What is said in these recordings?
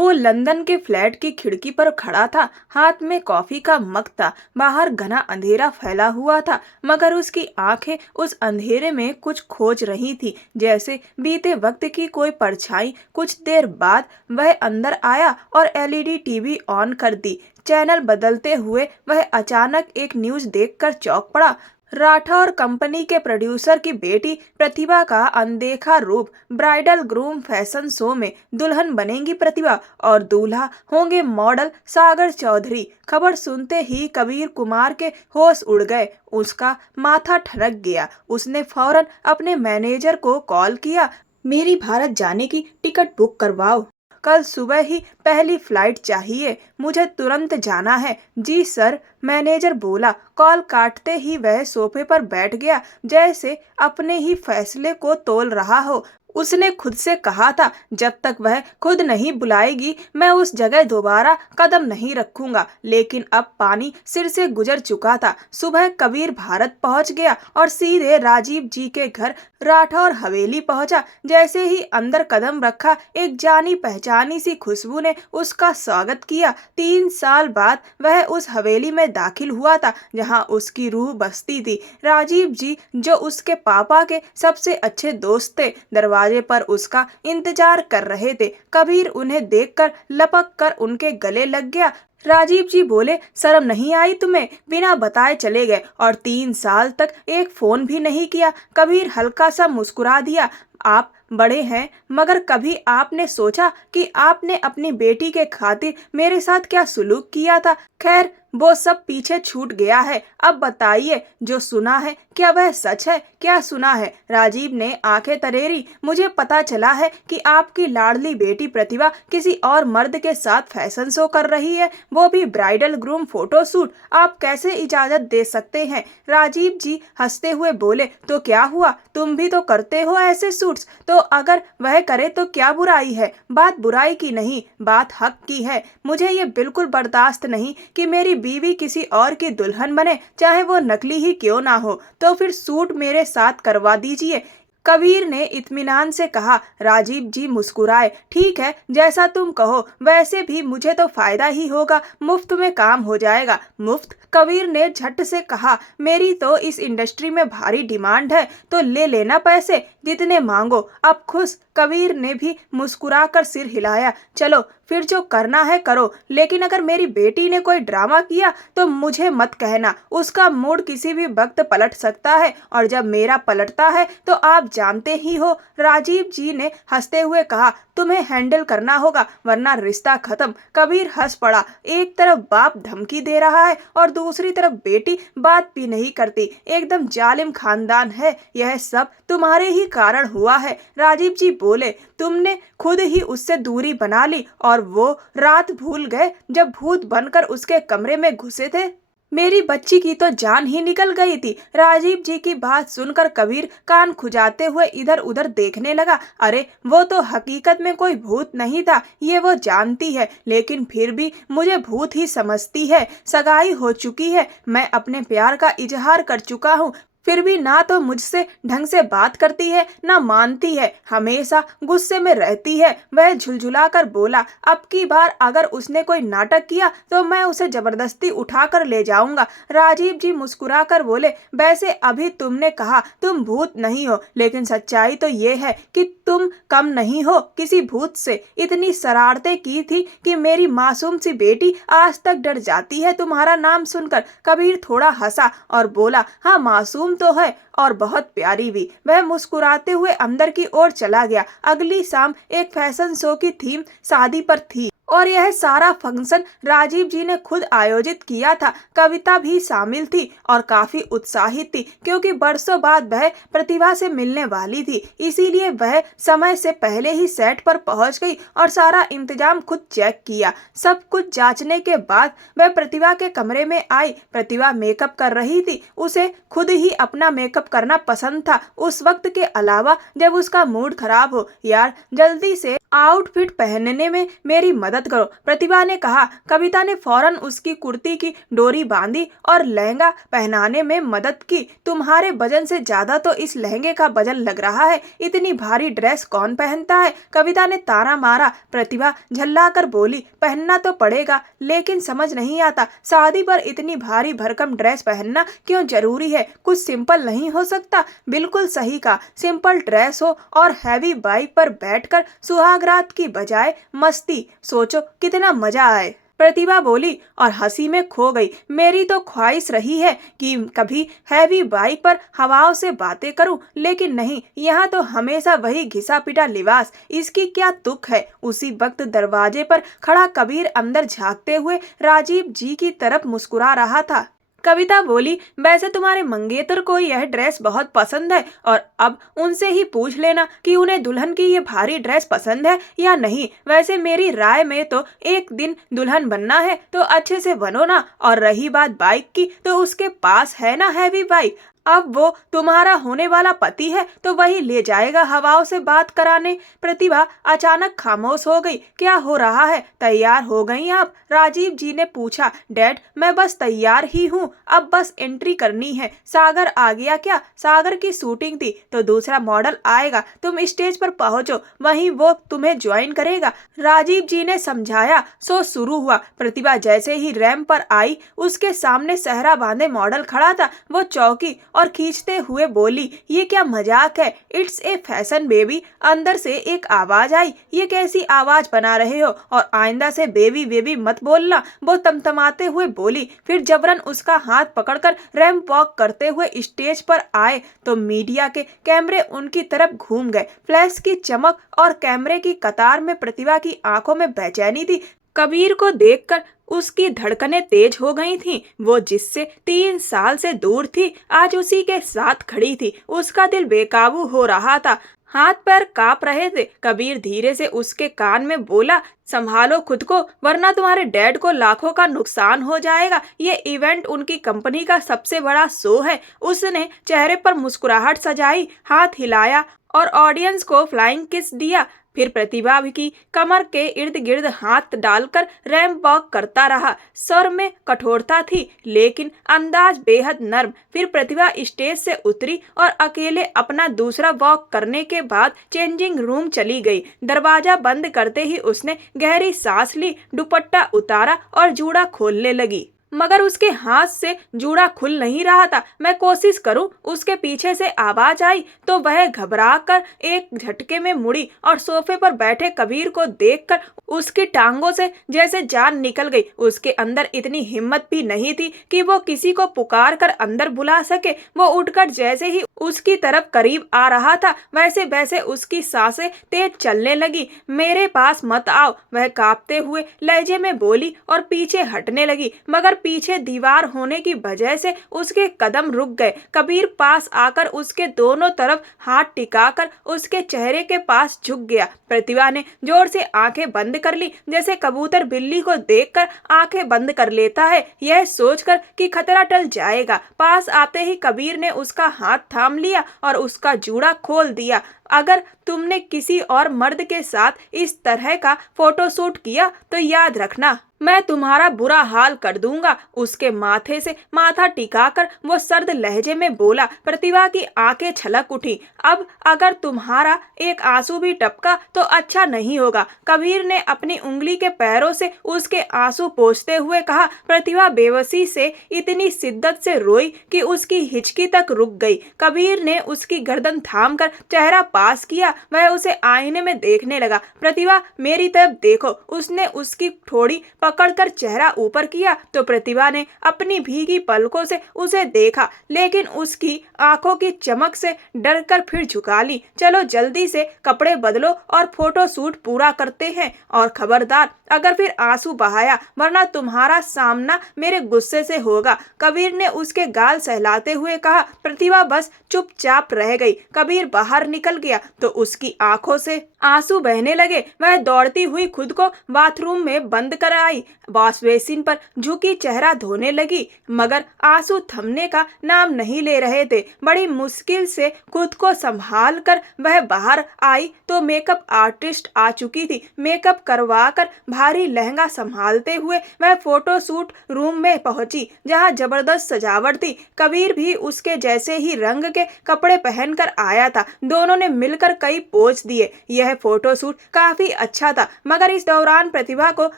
वो लंदन के फ्लैट की खिड़की पर खड़ा था। हाथ में कॉफी का मग था। बाहर घना अंधेरा फैला हुआ था, मगर उसकी आंखें उस अंधेरे में कुछ खोज रही थी, जैसे बीते वक्त की कोई परछाई। कुछ देर बाद वह अंदर आया और एलईडी टीवी ऑन कर दी। चैनल बदलते हुए वह अचानक एक न्यूज देखकर चौंक पड़ा। राठौर कंपनी के प्रोड्यूसर की बेटी प्रतिभा का अनदेखा रूप। ब्राइडल ग्रूम फैशन शो में दुल्हन बनेंगी प्रतिभा और दूल्हा होंगे मॉडल सागर चौधरी। खबर सुनते ही कबीर कुमार के होश उड़ गए। उसका माथा ठनक गया। उसने फौरन अपने मैनेजर को कॉल किया। मेरी भारत जाने की टिकट बुक करवाओ। कल सुबह ही पहली फ्लाइट चाहिए। मुझे तुरंत जाना है। जी सर, मैनेजर बोला। कॉल काटते ही वह सोफे पर बैठ गया, जैसे अपने ही फैसले को तौल रहा हो। उसने खुद से कहा था, जब तक वह खुद नहीं बुलाएगी मैं उस जगह दोबारा कदम नहीं रखूंगा। लेकिन अब पानी सिर से गुजर चुका था। सुबह कबीर भारत पहुंच गया और सीधे राजीव जी के घर राठौर हवेली पहुंचा। जैसे ही अंदर कदम रखा, एक जानी पहचानी सी खुशबू ने उसका स्वागत किया। 3 साल बाद वह उस हवेली में दाखिल हुआ था जहां उसकी रूह बसती थी। राजीव जी, जो उसके पापा के सबसे अच्छे दोस्त थे, दरवाजे पर उसका इंतजार कर रहे थे। कबीर उन्हें देखकर लपक कर उनके गले लग गया। राजीव जी बोले, शर्म नहीं आई तुम्हें? बिना बताए चले गए और 3 साल तक एक फोन भी नहीं किया। कबीर हल्का सा मुस्कुरा दिया। आप बड़े हैं, मगर कभी आपने सोचा कि आपने अपनी बेटी के खातिर मेरे साथ क्या सुलूक किया था? खैर, वो सब पीछे छूट गया है। अब बताइए, जो सुना है क्या वह सच है? क्या सुना है? राजीव ने आंखें तरेरी। मुझे पता चला है कि आपकी लाडली बेटी प्रतिभा किसी और मर्द के साथ फैशन शो कर रही है, वो भी ब्राइडल ग्रूम फोटो शूट। आप कैसे इजाजत दे सकते हैं? राजीव जी हंसते हुए बोले, तो क्या हुआ, तुम भी तो करते हो ऐसे शूट्स। तो अगर वह करे तो क्या बुराई है? बात बुराई की नहीं, बात हक की है। मुझे ये बिल्कुल बर्दाश्त नहीं कि मेरी बीवी किसी और की दुल्हन बने, चाहे वो नकली ही क्यों ना हो। तो फिर सूट मेरे साथ करवा दीजिए, कबीर ने इत्मीनान से कहा। राजीव जी मुस्कुराए। ठीक है, जैसा तुम कहो। वैसे भी मुझे तो फायदा ही होगा, मुफ्त में काम हो जाएगा। मुफ्त? कबीर ने झट से कहा। मेरी तो इस इंडस्ट्री में भारी डिमांड है, तो ले लेना पैसे, जितने मांगो। अब खुश? कबीर ने भी मुस्कुराकर सिर हिलाया। चलो फिर, जो करना है करो, लेकिन अगर मेरी बेटी ने कोई ड्रामा किया तो मुझे मत कहना। उसका मूड किसी भी वक्त पलट सकता है, और जब मेरा पलटता है तो आप जानते ही हो। राजीव जी ने हंसते हुए कहा, तुम्हें हैंडल करना होगा, वरना रिश्ता खत्म। कबीर हंस पड़ा। एक तरफ बाप धमकी दे रहा है और दूसरी तरफ बेटी बात भी नहीं करती। एकदम जालिम खानदान है। यह सब तुम्हारे ही कारण हुआ है। राजीव जी बोले, तुमने खुद ही उससे दूरी बना ली और वो रात भूल गए जब भूत बनकर उसके कमरे में घुसे थे। मेरी बच्ची की तो जान ही निकल गई थी। राजीव जी की बात सुनकर कबीर कान खुजाते हुए इधर उधर देखने लगा। अरे, वो तो हकीकत में कोई भूत नहीं था, ये वो जानती है, लेकिन फिर भी मुझे भूत ही समझती है। सगाई हो चुकी है, मैं अपने प्यार का इजहार कर चुका हूँ, फिर भी ना तो मुझसे ढंग से बात करती है, ना मानती है, हमेशा गुस्से में रहती है। वह झुलझुलाकर बोला, अब की बार अगर उसने कोई नाटक किया तो मैं उसे जबरदस्ती उठाकर ले जाऊंगा। राजीव जी मुस्कुराकर बोले, वैसे अभी तुमने कहा तुम भूत नहीं हो, लेकिन सच्चाई तो ये है कि तुम कम नहीं हो किसी भूत से। इतनी शरारतें की थी कि मेरी मासूम सी बेटी आज तक डर जाती है तुम्हारा नाम सुनकर। कबीर थोड़ा हंसा और बोला, हाँ, मासूम तो है और बहुत प्यारी भी। वह मुस्कुराते हुए अंदर की ओर चला गया। अगली शाम एक फैशन शो की थीम शादी पर थी और यह सारा फंक्शन राजीव जी ने खुद आयोजित किया था। कविता भी शामिल थी और काफी उत्साहित थी, क्योंकि बरसों बाद वह प्रतिभा से मिलने वाली थी। इसीलिए वह समय से पहले ही सेट पर पहुंच गई और सारा इंतजाम खुद चेक किया। सब कुछ जांचने के बाद वह प्रतिभा के कमरे में आई। प्रतिभा मेकअप कर रही थी। उसे खुद ही अपना मेकअप करना पसंद था, उस वक्त के अलावा जब उसका मूड खराब हो। यार, जल्दी से आउटफिट पहनने में मेरी मदद मदद करो, प्रतिभा ने कहा। कविता ने फौरन उसकी कुर्ती की डोरी बांधी और लहंगा पहनाने में मदद की। तुम्हारे वजन से ज्यादा तो इस लहंगे का वजन लग रहा है, इतनी भारी ड्रेस कौन पहनता है? कविता ने ताना मारा। प्रतिभा झल्लाकर बोली, पहनना तो पड़ेगा, लेकिन समझ नहीं आता शादी पर इतनी भारी भरकम ड्रेस पहनना क्यों जरूरी है? कुछ सिंपल नहीं हो सकता? बिल्कुल सही कहा, सिंपल ड्रेस हो और हैवी बाइक पर बैठकर सुहागरात की बजाय मस्ती, सोचो कितना मजा आए। प्रतिभा बोली और हंसी में खो गई। मेरी तो ख्वाहिश रही है कि कभी हैवी बाइक पर हवाओं से बातें करूं, लेकिन नहीं, यहाँ तो हमेशा वही घिसा पिटा लिबास, इसकी क्या तुक है। उसी वक्त दरवाजे पर खड़ा कबीर अंदर झांकते हुए राजीव जी की तरफ मुस्कुरा रहा था। कविता बोली, वैसे तुम्हारे मंगेतर को यह ड्रेस बहुत पसंद है, और अब उनसे ही पूछ लेना कि उन्हें दुल्हन की ये भारी ड्रेस पसंद है या नहीं। वैसे मेरी राय में तो एक दिन दुल्हन बनना है तो अच्छे से बनो ना। और रही बात बाइक की, तो उसके पास है ना हैवी बाइक। अब वो तुम्हारा होने वाला पति है तो वही ले जाएगा हवाओं से बात कराने। प्रतिभा अचानक खामोश हो गई। क्या हो रहा है? तैयार हो गई आप? राजीव जी ने पूछा। डैड, मैं बस तैयार ही हूँ, अब बस एंट्री करनी है। सागर आ गया क्या? सागर की शूटिंग थी तो दूसरा मॉडल आएगा, तुम स्टेज पर पहुंचो, वहीं वो तुम्हें ज्वाइन करेगा, राजीव जी ने समझाया। शो शुरू हुआ। प्रतिभा जैसे ही रैंप पर आई, उसके सामने सहरा बांधे मॉडल खड़ा था। वो चौंकी और खींचते हुए बोली, ये क्या मजाक है? It's a fashion baby. अंदर से एक आवाज आई, ये कैसी आवाज बना रहे हो, और आइंदा से बेबी बेबी मत बोलना, वो तमतमाते हुए बोली। फिर जबरन उसका हाथ पकड़कर रैंप वॉक करते हुए स्टेज पर आए तो मीडिया के कैमरे उनकी तरफ घूम गए। फ्लैश की चमक और कैमरे की कतार में प्रतिभा की आंखों में बेचैनी थी। कबीर को देखकर उसकी धड़कनें तेज हो गई थीं। वो जिससे 3 साल से दूर थी, आज उसी के साथ खड़ी थी। उसका दिल बेकाबू हो रहा था, हाथ पैर कांप रहे थे। कबीर धीरे से उसके कान में बोला, संभालो खुद को, वरना तुम्हारे डैड को लाखों का नुकसान हो जाएगा। ये इवेंट उनकी कंपनी का सबसे बड़ा शो है। उसने चेहरे पर मुस्कुराहट सजाई, हाथ हिलाया और ऑडियंस को फ्लाइंग किस दिया। फिर प्रतिभा की कमर के इर्द गिर्द हाथ डालकर रैंप वॉक करता रहा। स्वर में कठोरता थी, लेकिन अंदाज बेहद नर्म। फिर प्रतिभा स्टेज से उतरी और अकेले अपना दूसरा वॉक करने के बाद चेंजिंग रूम चली गई। दरवाजा बंद करते ही उसने गहरी सांस ली, दुपट्टा उतारा और जूड़ा खोलने लगी, मगर उसके हाथ से जूड़ा खुल नहीं रहा था। मैं कोशिश करूं, उसके पीछे से आवाज आई तो वह घबराकर एक झटके में मुड़ी और सोफे पर बैठे कबीर को देखकर उसकी टांगों से जैसे जान निकल गई। उसके अंदर इतनी हिम्मत भी नहीं थी कि वो किसी को पुकार कर अंदर बुला सके। वो उठकर जैसे ही उसकी तरफ करीब आ रहा था, वैसे वैसे उसकी सांसें तेज चलने लगी। मेरे पास मत आओ, वह कांपते हुए लहजे में बोली और पीछे हटने लगी, मगर पीछे दीवार होने की वजह से उसके कदम रुक गए। कबीर पास आकर उसके दोनों तरफ हाथ टिकाकर उसके चेहरे के पास झुक गया। प्रतिभा ने जोर से आंखें बंद कर ली, जैसे कबूतर बिल्ली को देखकर आंखें बंद कर लेता है, यह सोचकर कि खतरा टल जाएगा। पास आते ही कबीर ने उसका हाथ थाम लिया और उसका जूड़ा खोल दिया। अगर तुमने किसी और मर्द के साथ इस तरह का फोटोशूट किया तो याद रखना, मैं तुम्हारा बुरा हाल कर दूंगा। उसके माथे से माथा टिकाकर वो सर्द लहजे में बोला। प्रतिभा की आंखें छलक उठी। अब अगर तुम्हारा एक आंसू भी टपका तो अच्छा नहीं होगा, कबीर ने अपनी उंगली के पैरों से उसके आंसू पोंछते हुए कहा। प्रतिभा बेबसी से इतनी शिद्दत से रोई कि उसकी हिचकी तक रुक गई। कबीर ने उसकी गर्दन थामकर चेहरा पास किया। वह उसे आईने में देखने लगा। प्रतिभा, मेरी तरफ देखो। उसने उसकी ठोड़ी पकड़कर चेहरा ऊपर किया तो प्रतिभा ने अपनी भीगी पलकों से उसे देखा, लेकिन उसकी आंखों की चमक से डरकर फिर झुका ली। चलो जल्दी से कपड़े बदलो और फोटो शूट पूरा करते हैं, और खबरदार अगर फिर आंसू बहाया, वरना तुम्हारा सामना मेरे गुस्से से होगा। कबीर ने उसके गाल सहलाते हुए कहा। प्रतिभा बस चुपचाप रह गई। कबीर बाहर निकल गया तो उसकी आंखों से आंसू बहने लगे। वह दौड़ती हुई खुद को बाथरूम में बंद कर आई। आई, वॉश बेसिन पर झुकी चेहरा धोने लगी, मगर आंसू थमने का नाम नहीं ले रहे थे। बड़ी मुश्किल से खुद को संभाल कर वह बाहर आई तो मेकअप आर्टिस्ट आ चुकी थी। मेकअप करवाकर भारी लहंगा संभालते हुए वह फोटो शूट रूम में पहुंची, जहां जबरदस्त सजावट थी। कबीर भी उसके जैसे ही रंग के कपड़े पहनकर आया था। दोनों ने मिलकर कई पोज दिए। यह फोटो शूट काफी अच्छा था, मगर इस दौरान प्रतिभा को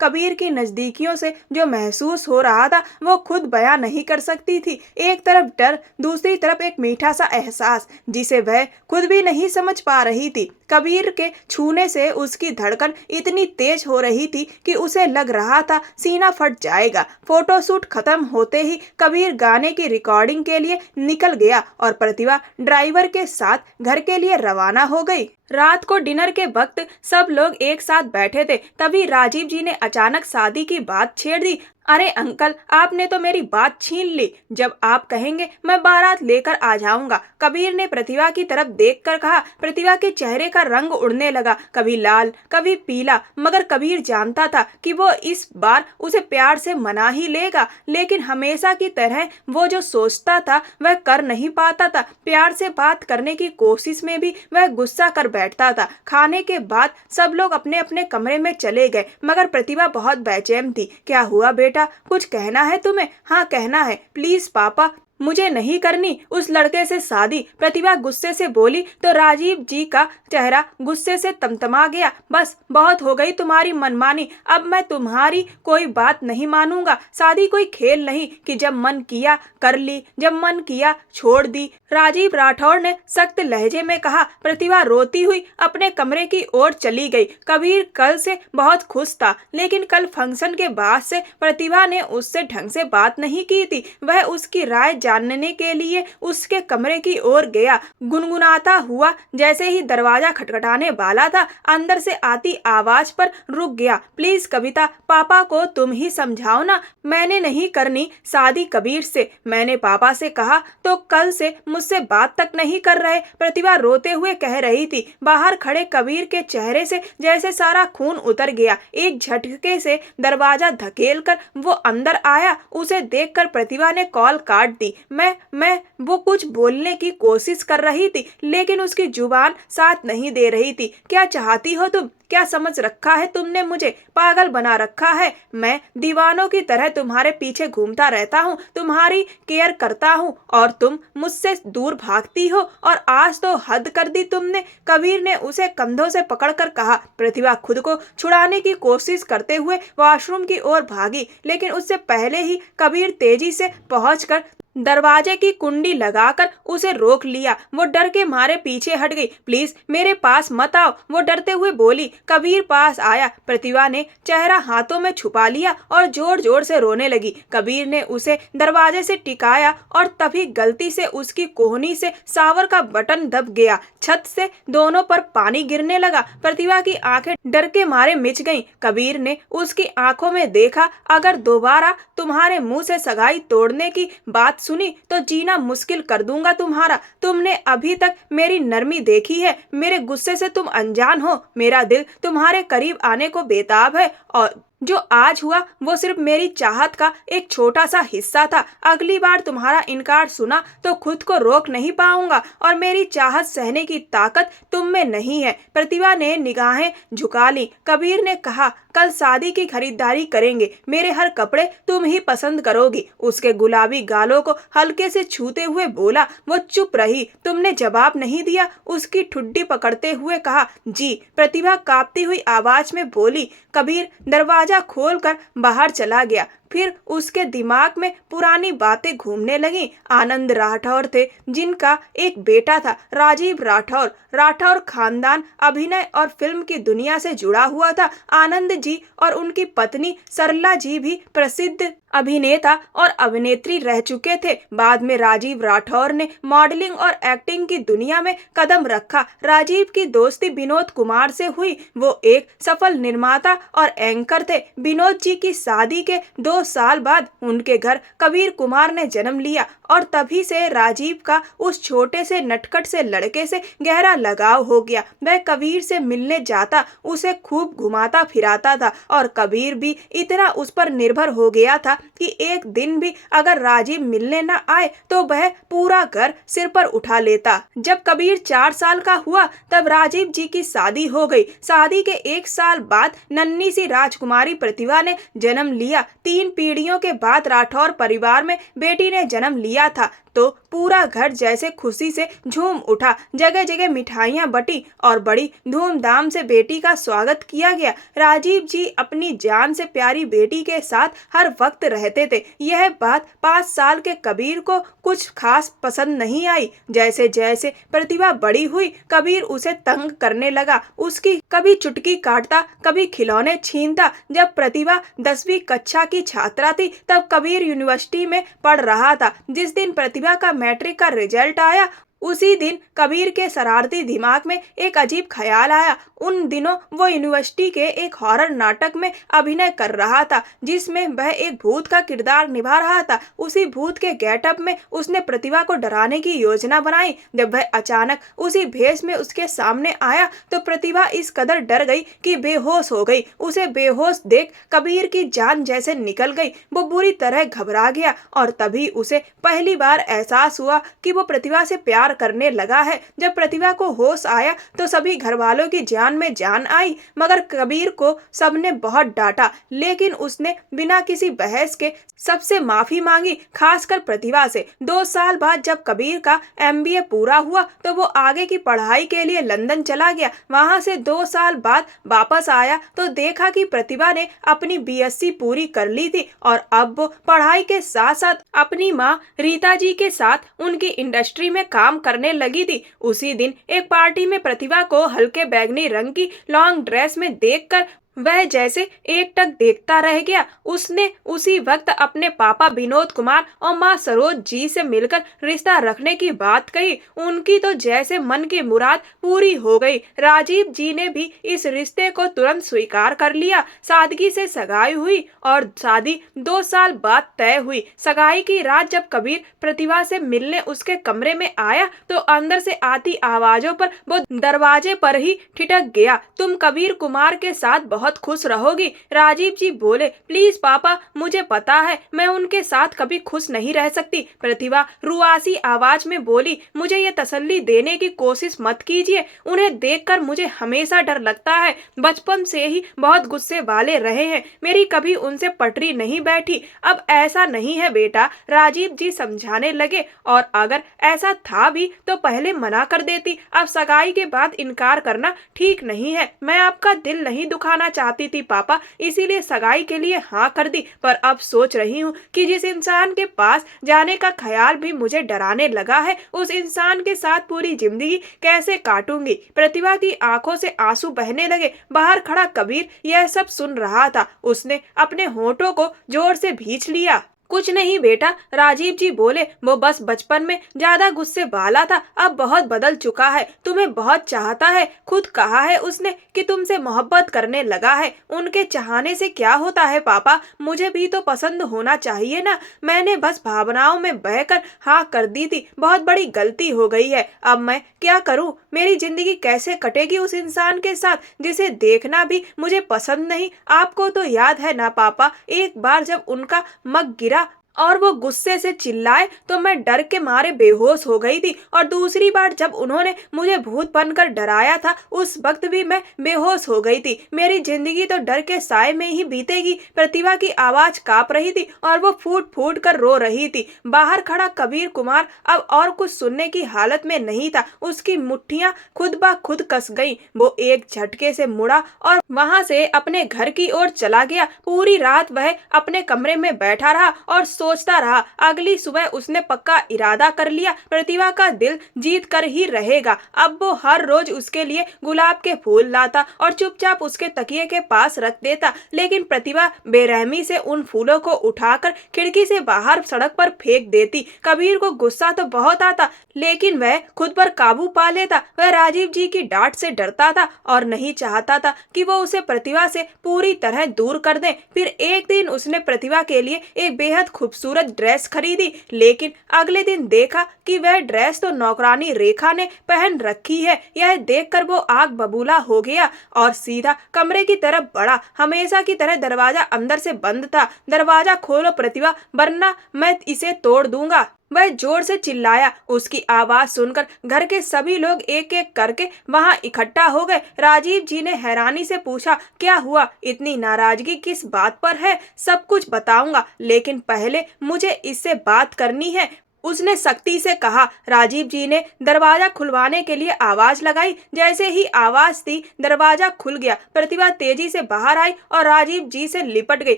कबीर की नजदीकियों से जो महसूस हो रहा था वो खुद बयां नहीं कर सकती थी। एक तरफ डर, दूसरी तरफ एक मीठा सा एहसास जिसे वह खुद भी नहीं समझ पा रही थी। कबीर के छूने से उसकी धड़कन इतनी तेज हो रही थी कि उसे लग रहा था सीना फट जाएगा। फोटोशूट खत्म होते ही कबीर गाने की रिकॉर्डिंग के लिए निकल गया और प्रतिभा ड्राइवर के साथ घर के लिए रवाना हो गई। रात को डिनर के वक्त सब लोग एक साथ बैठे थे, तभी राजीव जी ने अचानक शादी की बात छेड़ दी। अरे अंकल, आपने तो मेरी बात छीन ली। जब आप कहेंगे मैं बारात लेकर आ जाऊंगा, कबीर ने प्रतिभा की तरफ देखकर कहा। प्रतिभा के चेहरे का रंग उड़ने लगा, कभी लाल कभी पीला, मगर कबीर जानता था कि वो इस बार उसे प्यार से मना ही लेगा। लेकिन हमेशा की तरह वो जो सोचता था वह कर नहीं पाता था। प्यार से बात करने की कोशिश में भी वह गुस्सा कर बैठता था। खाने के बाद सब लोग अपने अपने कमरे में चले गए, मगर प्रतिभा बहुत बेचैन थी। क्या हुआ बेटा, कुछ कहना है तुम्हें? हाँ कहना है, प्लीज पापा, मुझे नहीं करनी उस लड़के से शादी, प्रतिभा गुस्से से बोली। तो राजीव जी का चेहरा गुस्से से तमतमा गया। बस बहुत हो गई तुम्हारी मनमानी, अब मैं तुम्हारी कोई बात नहीं मानूंगा। शादी कोई खेल नहीं कि जब मन किया कर ली, जब मन किया छोड़ दी, राजीव राठौड़ ने सख्त लहजे में कहा। प्रतिभा रोती हुई अपने कमरे की ओर चली गई। कबीर कल से बहुत खुश था, लेकिन कल फंक्शन के बाद से प्रतिभा ने उससे ढंग से बात नहीं की थी। वह उसकी राय जानने के लिए उसके कमरे की ओर गया, गुनगुनाता हुआ। जैसे ही दरवाजा खटखटाने वाला था, अंदर से आती आवाज पर रुक गया। प्लीज कविता, पापा को तुम ही समझाओ ना, मैंने नहीं करनी शादी कबीर से। मैंने पापा से कहा तो कल से मुझसे बात तक नहीं कर रहे, प्रतिभा रोते हुए कह रही थी। बाहर खड़े कबीर के चेहरे से जैसे सारा खून उतर गया। एक झटके से दरवाजा धकेलकर वो अंदर आया। उसे देखकर प्रतिभा ने कॉल काट दी। मैं वो कुछ बोलने की कोशिश कर रही थी, लेकिन उसकी जुबान साथ नहीं दे रही थी। क्या चाहती हो तुम? क्या समझ रखा है तुमने मुझे? पागल बना रखा है। मैं दीवानों की तरह तुम्हारे पीछे घूमता रहता हूँ, तुम्हारी केयर करता हूँ और तुम मुझसे दूर भागती हो। और आज तो हद कर दी तुमने, कबीर ने उसे कंधों से पकड़कर कहा। प्रतिभा खुद को छुड़ाने की कोशिश करते हुए वॉशरूम की ओर भागी, लेकिन उससे पहले ही कबीर तेजी से पहुंचकर दरवाजे की कुंडी लगाकर उसे रोक लिया। वो डर के मारे पीछे हट गई। प्लीज मेरे पास मत आओ, वो डरते हुए बोली। कबीर पास आया। प्रतिभा ने चेहरा हाथों में छुपा लिया और जोर जोर से रोने लगी। कबीर ने उसे दरवाजे से टिकाया और तभी गलती से उसकी कोहनी से शावर का बटन दब गया। छत से दोनों पर पानी गिरने लगा। प्रतिभा की आंखें डर के मारे मिच गईं। कबीर ने उसकी आंखों में देखा। अगर दोबारा तुम्हारे मुंह से सगाई तोड़ने की बात सुनी तो जीना मुश्किल कर दूंगा तुम्हारा। तुमने अभी तक मेरी नरमी देखी है, मेरे गुस्से से तुम अनजान हो। मेरा दिल तुम्हारे करीब आने को बेताब है और जो आज हुआ वो सिर्फ मेरी चाहत का एक छोटा सा हिस्सा था। अगली बार तुम्हारा इनकार सुना तो खुद को रोक नहीं पाऊंगा और मेरी चाहत सहने की ताकत तुम में नहीं है। प्रतिभा ने निगाहें झुका ली। कबीर ने कहा, कल शादी की खरीदारी करेंगे, मेरे हर कपड़े तुम ही पसंद करोगी। उसके गुलाबी गालों को हल्के से छूते हुए बोला। वो चुप रही। तुमने जवाब नहीं दिया, उसकी ठुड्डी पकड़ते हुए कहा। जी, प्रतिभा कांपती हुई आवाज में बोली। कबीर दरवाजा खोलकर बाहर चला गया। फिर उसके दिमाग में पुरानी बातें घूमने लगी। आनंद राठौर थे, जिनका एक बेटा था, राजीव राठौर। राठौर खानदान अभिनय और फिल्म की दुनिया से जुड़ा हुआ था। आनंद जी और उनकी पत्नी सरला जी भी प्रसिद्ध अभिनेता और अभिनेत्री रह चुके थे। बाद में राजीव राठौर ने मॉडलिंग और एक्टिंग की दुनिया में कदम रखा। राजीव की दोस्ती विनोद कुमार से हुई। वो एक सफल निर्माता और एंकर थे। विनोद जी की शादी के 2 साल बाद उनके घर कबीर कुमार ने जन्म लिया और तभी से राजीव का उस छोटे से नटखट से लड़के से गहरा लगाव हो गया। वह कबीर से मिलने जाता, उसे खूब घुमाता फिराता था और कबीर भी इतना उस पर निर्भर हो गया था कि एक दिन भी अगर राजीव मिलने न आए तो वह पूरा घर सिर पर उठा लेता। जब कबीर 4 साल का हुआ तब राजीव जी की शादी हो गई। शादी के 1 साल बाद नन्ही सी राजकुमारी प्रतिभा ने जन्म लिया। 3 पीढ़ियों के बाद राठौर परिवार में बेटी ने जन्म लिया था तो पूरा घर जैसे खुशी से झूम उठा। जगह जगह मिठाइयाँ बटी और बड़ी धूमधाम से बेटी का स्वागत किया गया। राजीव जी अपनी जान से प्यारी बेटी के साथ हर वक्त रहते थे। यह बात 5 साल के कबीर को कुछ खास पसंद नहीं आई। जैसे जैसे प्रतिभा बड़ी हुई कबीर उसे तंग करने लगा। उसकी कभी चुटकी काटता, कभी खिलौने छीनता। जब प्रतिभा 10वीं कक्षा की छात्रा थी तब कबीर यूनिवर्सिटी में पढ़ रहा था। जिस दिन प्रतिभा का मैट्रिक का रिजल्ट आया उसी दिन कबीर के शरारती दिमाग में एक अजीब ख्याल आया। उन दिनों वो यूनिवर्सिटी के एक हॉरर नाटक में अभिनय कर रहा था जिसमें वह एक भूत का किरदार निभा रहा था। उसी भूत के गेटअप में उसने प्रतिभा को डराने की योजना बनाई। जब वह अचानक उसी भेष में उसके सामने आया तो प्रतिभा इस कदर डर गई कि बेहोश हो गई। उसे बेहोश देख कबीर की जान जैसे निकल गई। वो बुरी तरह घबरा गया और तभी उसे पहली बार एहसास हुआ कि वो प्रतिभा से प्यार करने लगा है। जब प्रतिभा को होश आया तो सभी घर वालों की जान में जान आई, मगर कबीर को सबने बहुत डांटा, लेकिन उसने बिना किसी बहस के सबसे माफी मांगी, खासकर प्रतिभा से। 2 साल बाद जब कबीर का MBA पूरा हुआ तो वो आगे की पढ़ाई के लिए लंदन चला गया। वहां से 2 साल बाद वापस आया तो देखा कि प्रतिभा ने अपनी BSc पूरी कर ली थी और अब वो पढ़ाई के साथ साथ अपनी माँ रीता जी के साथ उनकी इंडस्ट्री में काम करने लगी थी। उसी दिन एक पार्टी में प्रतिभा को हल्के बैंगनी रंग की लॉन्ग ड्रेस में देखकर वह जैसे एकटक देखता रह गया। उसने उसी वक्त अपने पापा विनोद कुमार और माँ सरोज जी से मिलकर रिश्ता रखने की बात कही। उनकी तो जैसे मन की मुराद पूरी हो गई। राजीव जी ने भी इस रिश्ते को तुरंत स्वीकार कर लिया। सादगी से सगाई हुई और शादी 2 साल बाद तय हुई। सगाई की रात जब कबीर प्रतिभा से मिलने उसके कमरे में आया तो अंदर से आती आवाजों पर वो दरवाजे पर ही ठिठक गया। तुम कबीर कुमार के साथ बहुत खुश रहोगी। राजीव जी बोले, प्लीज पापा, मुझे पता है मैं उनके साथ कभी खुश नहीं रह सकती। प्रतिभा रुआसी आवाज में बोली, मुझे ये तसल्ली देने की कोशिश मत कीजिए। उन्हें देखकर मुझे हमेशा डर लगता है। बचपन से ही बहुत गुस्से वाले रहे हैं। मेरी कभी उनसे पटरी नहीं बैठी। अब ऐसा नहीं है बेटा, राजीव जी समझाने लगे, और अगर ऐसा था भी तो पहले मना कर देती। अब सगाई के बाद इनकार करना ठीक नहीं है। मैं आपका दिल नहीं दुखाना चाहती थी पापा, इसीलिए सगाई के लिए हाँ कर दी। पर अब सोच रही हूँ कि जिस इंसान के पास जाने का ख्याल भी मुझे डराने लगा है, उस इंसान के साथ पूरी जिंदगी कैसे काटूंगी। प्रतिभा की आंखों से आंसू बहने लगे। बाहर खड़ा कबीर यह सब सुन रहा था। उसने अपने होठों को जोर से भींच लिया। कुछ नहीं बेटा, राजीव जी बोले, वो बस बचपन में ज्यादा गुस्से वाला था, अब बहुत बदल चुका है। तुम्हें बहुत चाहता है। खुद कहा है उसने कि तुमसे मोहब्बत करने लगा है। उनके चाहने से क्या होता है पापा, मुझे भी तो पसंद होना चाहिए ना। मैंने बस भावनाओं में बहकर हाँ कर दी थी। बहुत बड़ी गलती हो गई है। अब मैं क्या करूं? मेरी जिंदगी कैसे कटेगी उस इंसान के साथ जिसे देखना भी मुझे पसंद नहीं। आपको तो याद है ना पापा, एक बार जब उनका मग गिरा और वो गुस्से से चिल्लाए तो मैं डर के मारे बेहोश हो गई थी। और दूसरी बार जब उन्होंने मुझे भूत बनकर डराया था, उस वक्त भी मैं बेहोश हो गई थी। मेरी जिंदगी तो डर के साए में ही बीतेगी। प्रतिभा की आवाज कांप रही थी और वो फूट फूट कर रो रही थी। बाहर खड़ा कबीर कुमार अब और कुछ सुनने की हालत में नहीं था। उसकी मुट्ठियां खुद ब खुद कस गईं। वो एक झटके से मुड़ा और वहां से अपने घर की ओर चला गया। पूरी रात वह अपने कमरे में बैठा रहा और सोचता रहा। अगली सुबह उसने पक्का इरादा कर लिया, प्रतिभा का दिल जीत कर ही रहेगा। अब वो हर रोज उसके लिए गुलाब के फूल लाता और चुपचाप उसके तकिए के पास रख देता। लेकिन प्रतिभा बेरहमी से उन फूलों को उठाकर खिड़की से बाहर सड़क पर फेंक देती। कबीर को गुस्सा तो बहुत आता, लेकिन वह खुद पर काबू पा लेता। वह राजीव जी की डांट से डरता था और नहीं चाहता था कि वो उसे प्रतिभा से पूरी तरह दूर कर दे। फिर एक दिन उसने प्रतिभा के लिए एक बेहद खूबसूरत खूबसूरत ड्रेस खरीदी, लेकिन अगले दिन देखा कि वह ड्रेस तो नौकरानी रेखा ने पहन रखी है। यह देखकर वो आग बबूला हो गया और सीधा कमरे की तरफ बढ़ा। हमेशा की तरह दरवाजा अंदर से बंद था। दरवाजा खोलो प्रतिभा, वरना मैं इसे तोड़ दूंगा, वह जोर से चिल्लाया। उसकी आवाज सुनकर घर के सभी लोग एक एक करके वहां इकट्ठा हो गए। राजीव जी ने हैरानी से पूछा, क्या हुआ? इतनी नाराजगी किस बात पर है? सब कुछ बताऊंगा, लेकिन पहले मुझे इससे बात करनी है, उसने सख्ती से कहा। राजीव जी ने दरवाजा खुलवाने के लिए आवाज लगाई। जैसे ही आवाज दी, दरवाजा खुल गया। प्रतिभा तेजी से बाहर आई और राजीव जी से लिपट गई।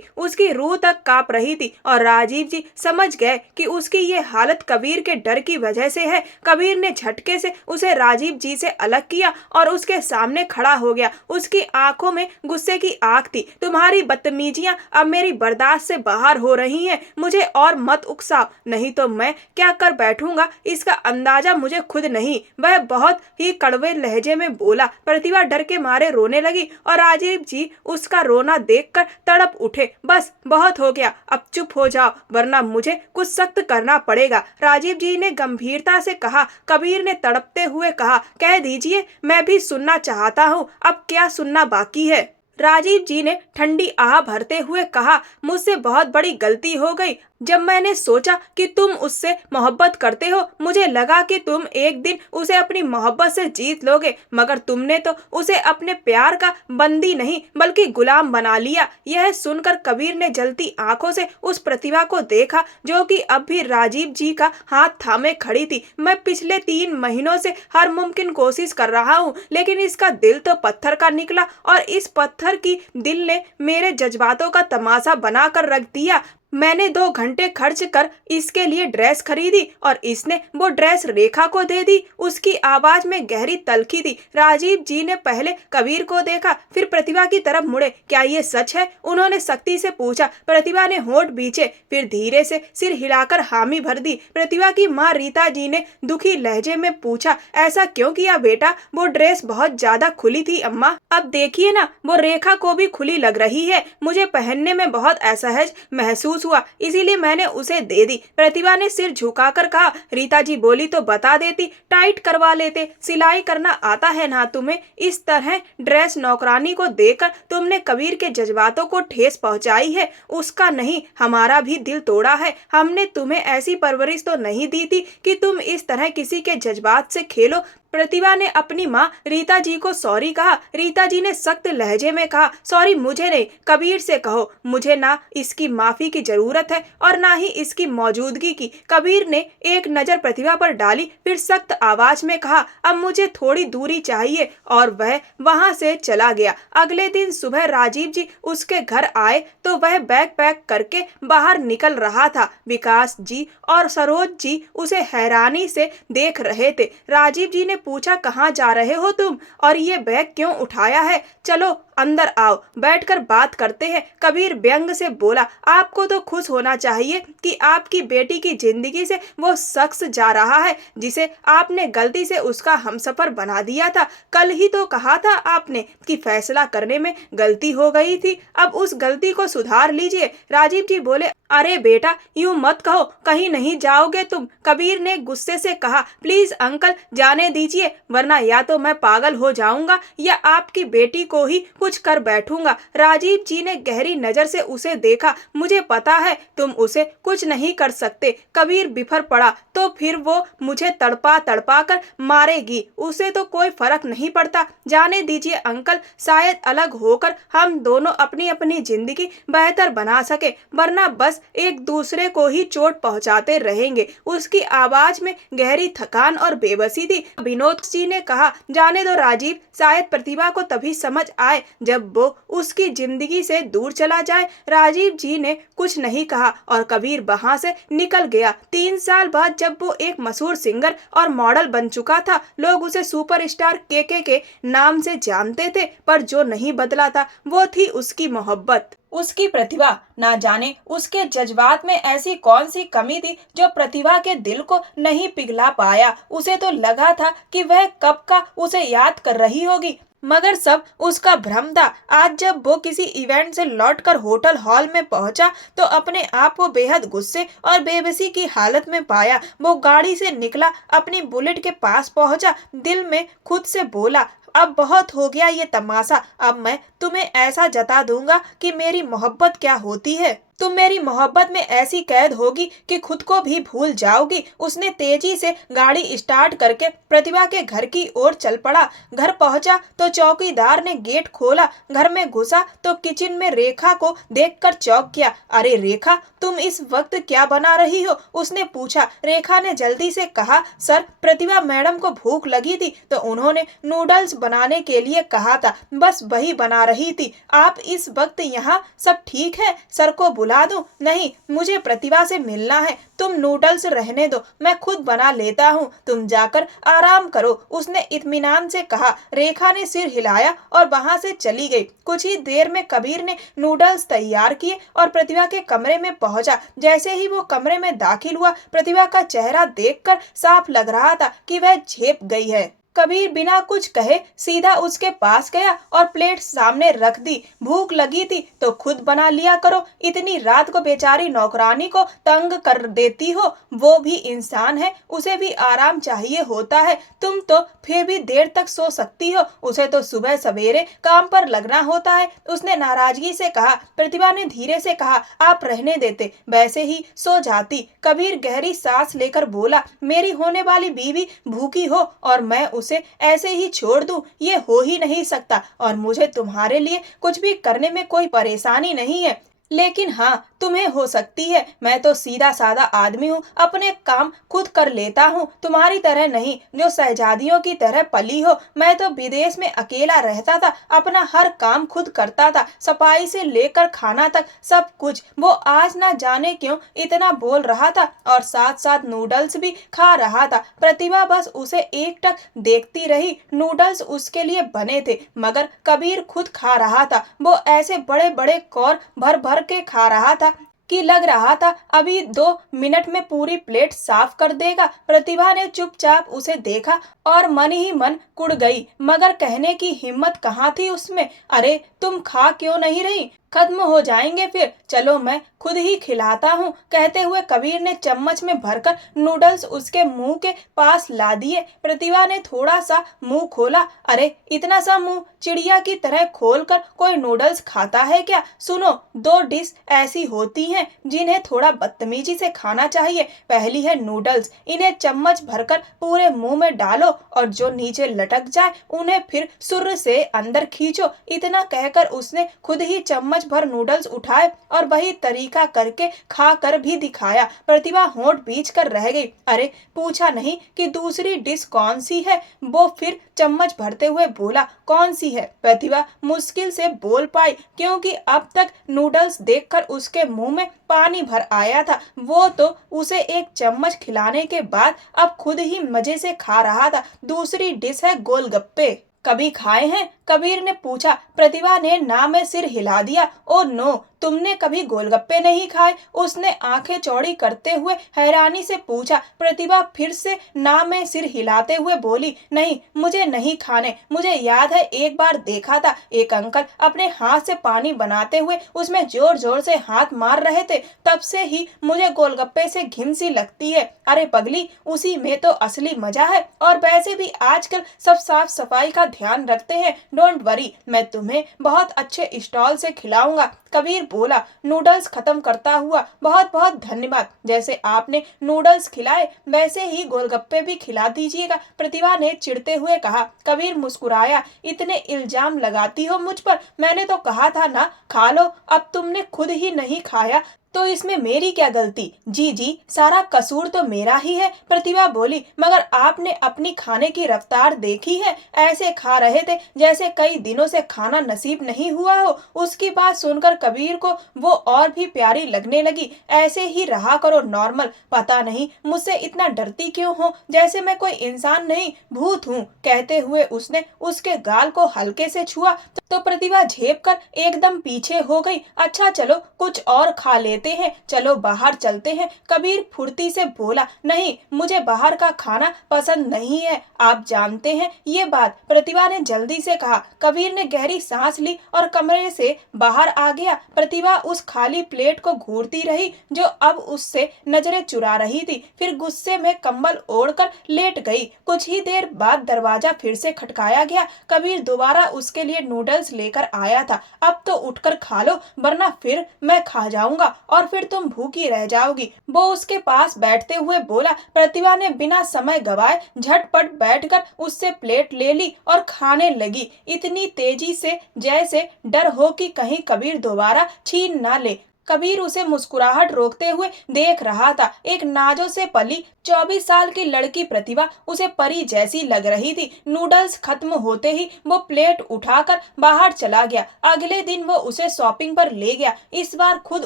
उसकी रूह तक कांप रही थी और राजीव जी समझ गए कि उसकी ये हालत कबीर के डर की वजह से है। कबीर ने झटके से उसे राजीव जी से अलग किया और उसके सामने खड़ा हो गया। उसकी आंखों में गुस्से की आग थी। तुम्हारी बदतमीजियां अब मेरी बर्दाश्त से बाहर हो रही हैं। मुझे और मत उकसाओ, नहीं तो मैं क्या कर बैठूंगा इसका अंदाजा मुझे खुद नहीं। वह बहुत ही कड़वे लहजे में बोला। प्रतिभा डर के मारे रोने लगी और राजीव जी उसका रोना देखकर तड़प उठे। बस बहुत हो गया, अब चुप हो जाओ, वरना मुझे कुछ सख्त करना पड़ेगा, राजीव जी ने गंभीरता से कहा। कबीर ने तड़पते हुए कहा, कह दीजिए, मैं भी सुनना चाहता हूँ। अब क्या सुनना बाकी है? राजीव जी ने ठंडी आह भरते हुए कहा, मुझसे बहुत बड़ी गलती हो गई। जब मैंने सोचा कि तुम उससे मोहब्बत करते हो, मुझे लगा कि तुम एक दिन उसे अपनी मोहब्बत से जीत लोगे, मगर तुमने तो उसे अपने प्यार का बंदी नहीं बल्कि गुलाम बना लिया। यह सुनकर कबीर ने जलती आंखों से उस प्रतिभा को देखा जो कि अब भी राजीव जी का हाथ थामे खड़ी थी। मैं पिछले 3 महीनों से हर मुमकिन कोशिश कर रहा हूँ, लेकिन इसका दिल तो पत्थर का निकला और इस पत्थर की दिल ने मेरे जज्बातों का तमाशा बना कर रख दिया। मैंने 2 घंटे खर्च कर इसके लिए ड्रेस खरीदी और इसने वो ड्रेस रेखा को दे दी। उसकी आवाज में गहरी तल्खी थी। राजीव जी ने पहले कबीर को देखा, फिर प्रतिभा की तरफ मुड़े। क्या ये सच है? उन्होंने सख्ती से पूछा। प्रतिभा ने होंठ बीचे, फिर धीरे से सिर हिलाकर हामी भर दी। प्रतिभा की माँ रीता जी ने दुखी लहजे में पूछा, ऐसा क्यों किया बेटा? वो ड्रेस बहुत ज्यादा खुली थी अम्मा, अब देखिए ना, वो रेखा को भी खुली लग रही है। मुझे पहनने में बहुत असहज महसूस हुआ, इसीलिए मैंने उसे दे दी। प्रतिभा ने सिर झुकाकर कहा। रीता जी बोली, तो बता देती, टाइट करवा लेते। सिलाई करना आता है ना तुम्हें? इस तरह ड्रेस नौकरानी को देकर तुमने कबीर के जज्बातों को ठेस पहुंचाई है। उसका नहीं, हमारा भी दिल तोड़ा है। हमने तुम्हें ऐसी परवरिश तो नहीं दी थी कि तुम इस तरह किसी के जज्बात से खेलो। प्रतिभा ने अपनी माँ रीता जी को सॉरी कहा। रीता जी ने सख्त लहजे में कहा, सॉरी मुझे नहीं, कबीर से कहो। मुझे ना इसकी माफी की जरूरत है और ना ही इसकी मौजूदगी की। कबीर ने एक नजर प्रतिभा पर डाली, फिर सख्त आवाज में कहा, अब मुझे थोड़ी दूरी चाहिए, और वह वहां से चला गया। अगले दिन सुबह राजीव जी उसके घर आए तो वह बैग पैक करके बाहर निकल रहा था। विकास जी और सरोज जी उसे हैरानी से देख रहे थे। राजीव जी ने पूछा, कहाँ जा रहे हो तुम और ये बैग क्यों उठाया है? चलो अंदर आओ, बैठकर बात करते हैं, कबीर व्यंग से बोला। आपको तो खुश होना चाहिए कि आपकी बेटी की जिंदगी से वो शख्स जा रहा है जिसे आपने गलती से उसका हमसफर बना दिया था। कल ही तो कहा था आपने कि फैसला करने में गलती हो गई थी, अब उस गलती को सुधार लीजिए। राजीव जी बोले, अरे बेटा, यूं मत कहो, कहीं नहीं जाओगे तुम। कबीर ने गुस्से से कहा, प्लीज अंकल जाने दीजिए, वरना या तो मैं पागल हो जाऊंगा या आपकी बेटी को ही कुछ कर बैठूंगा। राजीव जी ने गहरी नजर से उसे देखा। मुझे पता है तुम उसे कुछ नहीं कर सकते। कबीर बिफर पड़ा, तो फिर वो मुझे तड़पा तड़पा कर मारेगी, उसे तो कोई फर्क नहीं पड़ता। जाने दीजिए अंकल, शायद अलग होकर हम दोनों अपनी अपनी जिंदगी बेहतर बना सके, वरना बस एक दूसरे को ही चोट पहुंचाते रहेंगे। उसकी आवाज में गहरी थकान और बेबसी थी। विनोद जी ने कहा, जाने दो राजीव, शायद प्रतिभा को तभी समझ आए जब वो उसकी जिंदगी से दूर चला जाए। राजीव जी ने कुछ नहीं कहा और कबीर वहां से निकल गया। 3 साल बाद जब वो एक मशहूर सिंगर और मॉडल बन चुका था, लोग उसे सुपरस्टार के नाम से जानते थे, पर जो नहीं बदला था वो थी उसकी मोहब्बत, उसकी प्रतिभा। ना जाने उसके जज्बात में ऐसी कौन सी कमी थी जो प्रतिभा के दिल को नहीं पिघला पाया। उसे तो लगा था कि वह कब का उसे याद कर रही होगी, मगर सब उसका भ्रम था। आज जब वो किसी इवेंट से लौटकर होटल हॉल में पहुंचा तो अपने आप को बेहद गुस्से और बेबसी की हालत में पाया। वो गाड़ी से निकला, अपनी बुलेट के पास पहुंचा, दिल में खुद से बोला, अब बहुत हो गया ये तमाशा। अब मैं तुम्हें ऐसा जता दूंगा कि मेरी मोहब्बत क्या होती है। तुम मेरी मोहब्बत में ऐसी कैद होगी कि खुद को भी भूल जाओगी। उसने तेजी से गाड़ी स्टार्ट करके प्रतिभा के घर की ओर चल पड़ा। घर पहुंचा तो चौकीदार ने गेट खोला। घर में घुसा तो किचन में रेखा को देखकर चौंक गया। अरे रेखा, तुम इस वक्त क्या बना रही हो? उसने पूछा। रेखा ने जल्दी से कहा, सर, प्रतिभा मैडम को भूख लगी थी तो उन्होंने नूडल्स बनाने के लिए कहा था, बस वही बना रही थी। आप इस वक्त यहाँ सब ठीक है? सर को बुला दूं? नहीं, मुझे प्रतिभा से मिलना है। तुम नूडल्स रहने दो, मैं खुद बना लेता हूँ, तुम जाकर आराम करो, उसने इत्मीनान से कहा। रेखा ने सिर हिलाया और वहां से चली गई। कुछ ही देर में कबीर ने नूडल्स तैयार किए और प्रतिभा के कमरे में पहुंचा। जैसे ही वो कमरे में दाखिल हुआ, प्रतिभा का चेहरा देखकर साफ लग रहा था कि वह झेप गई है। कबीर बिना कुछ कहे सीधा उसके पास गया और प्लेट सामने रख दी। भूख लगी थी तो खुद बना लिया करो, इतनी रात को बेचारी नौकरानी को तंग कर देती हो। वो भी इंसान है, उसे भी आराम चाहिए होता है। तुम तो फिर भी देर तक सो सकती हो, उसे तो सुबह सवेरे काम पर लगना होता है, उसने नाराजगी से कहा। प्रतिभा ने धीरे से कहा, आप रहने देते, वैसे ही सो जाती। कबीर गहरी सांस लेकर बोला, मेरी होने वाली बीवी भूखी हो और मैं उसे ऐसे ही छोड़ दूं, ये हो ही नहीं सकता। और मुझे तुम्हारे लिए कुछ भी करने में कोई परेशानी नहीं है, लेकिन हाँ, तुम्हें हो सकती है। मैं तो सीधा साधा आदमी हूँ, अपने काम खुद कर लेता हूँ, तुम्हारी तरह नहीं जो शहजादियों की तरह पली हो। मैं तो विदेश में अकेला रहता था, अपना हर काम खुद करता था, सफाई से लेकर खाना तक सब कुछ। वो आज ना जाने क्यों इतना बोल रहा था और साथ साथ नूडल्स भी खा रहा था। प्रतिभा बस उसे एकटक देखती रही। नूडल्स उसके लिए बने थे मगर कबीर खुद खा रहा था। वो ऐसे बड़े बड़े कौर भर भर के खा रहा था कि लग रहा था अभी 2 मिनट में पूरी प्लेट साफ कर देगा। प्रतिभा ने चुपचाप उसे देखा और मन ही मन कुड़ गई, मगर कहने की हिम्मत कहाँ थी उसमें। अरे तुम खा क्यों नहीं रही? खत्म हो जाएंगे फिर, चलो मैं खुद ही खिलाता हूँ। कहते हुए कबीर ने चम्मच में भरकर नूडल्स उसके मुंह के पास ला दिए। प्रतिभा ने थोड़ा सा मुंह खोला। अरे इतना सा मुंह चिड़िया की तरह खोलकर कोई नूडल्स खाता है क्या? सुनो, 2 डिश ऐसी होती हैं जिन्हें थोड़ा बदतमीजी से खाना चाहिए। पहली है नूडल्स, इन्हें चम्मच भरकर पूरे मुंह में डालो और जो नीचे लटक जाए उन्हें फिर सुर से अंदर खींचो। इतना कहकर उसने खुद ही चम्मच भर नूडल्स उठाए और वही तरीका करके खा कर भी दिखाया। प्रतिभा होंठ बींच कर रह गई। अरे पूछा नहीं कि दूसरी डिश कौन सी है? वो फिर चम्मच भरते हुए बोला, कौन सी है? प्रतिभा मुश्किल से बोल पाई क्योंकि अब तक नूडल्स देखकर उसके मुंह में पानी भर आया था। वो तो उसे एक चम्मच खिलाने के बाद अब खुद ही मजे से खा रहा था। दूसरी डिश है गोलगप्पे, कभी खाए हैं? कबीर ने पूछा। प्रतिभा ने ना में सिर हिला दिया। ओ नो, तुमने कभी गोलगप्पे नहीं खाए? उसने आंखें चौड़ी करते हुए हैरानी से पूछा। प्रतिभा फिर से ना में सिर हिलाते हुए बोली, नहीं, मुझे नहीं खाने। मुझे याद है एक बार देखा था, एक अंकल अपने हाथ से पानी बनाते हुए उसमें जोर जोर से हाथ मार रहे थे, तब से ही मुझे गोलगप्पे से घिन सी लगती है। अरे पगली, उसी में तो असली मजा है। और वैसे भी आजकल सब साफ सफाई का ध्यान रखते हैं। डोंट वरी, मैं तुम्हें बहुत अच्छे स्टॉल से खिलाऊंगा। कबीर बोला नूडल्स खत्म करता हुआ। बहुत बहुत धन्यवाद, जैसे आपने नूडल्स खिलाए वैसे ही गोलगप्पे भी खिला दीजिएगा, प्रतिभा ने चिढ़ते हुए कहा। कबीर मुस्कुराया। इतने इल्जाम लगाती हो मुझ पर? मैंने तो कहा था ना खा लो, अब तुमने खुद ही नहीं खाया तो इसमें मेरी क्या गलती? जी जी, सारा कसूर तो मेरा ही है, प्रतिभा बोली। मगर आपने अपनी खाने की रफ्तार देखी है, ऐसे खा रहे थे जैसे कई दिनों से खाना नसीब नहीं हुआ हो। उसकी बात सुनकर कबीर को वो और भी प्यारी लगने लगी। ऐसे ही रहा करो नॉर्मल, पता नहीं मुझसे इतना डरती क्यों हो, जैसे मैं कोई इंसान नहीं भूत हूँ। कहते हुए उसने उसके गाल को हल्के से छुआ तो प्रतिभा झेप कर एकदम पीछे हो गई। अच्छा चलो कुछ और खा लेते हैं, चलो बाहर चलते हैं। कबीर फुर्ती से बोला, नहीं मुझे बाहर का खाना पसंद नहीं है, आप जानते हैं ये बात। प्रतिभा ने जल्दी से कहा। कबीर ने गहरी सांस ली और कमरे से बाहर आ गया। प्रतिभा उस खाली प्लेट को घूरती रही जो अब उससे नजरें चुरा रही थी। फिर गुस्से में कंबल ओढ़कर लेट गई। कुछ ही देर बाद दरवाजा फिर से खटकाया गया। कबीर दोबारा उसके लिए नूडल्स लेकर आया था। अब तो उठकर खा लो वरना फिर मैं खा जाऊंगा और फिर तुम भूखी रह जाओगी, वो उसके पास बैठते हुए बोला। प्रतिभा ने बिना समय गवाए झटपट बैठकर उससे प्लेट ले ली और खाने लगी, इतनी तेजी से जैसे डर हो कि कहीं कबीर दोबारा छीन ना ले। कबीर उसे मुस्कुराहट रोकते हुए देख रहा था। एक नाजो से पली 24 साल की लड़की प्रतिभा उसे परी जैसी लग रही थी। नूडल्स खत्म होते ही वो प्लेट उठाकर बाहर चला गया। अगले दिन वो उसे शॉपिंग पर ले गया। इस बार खुद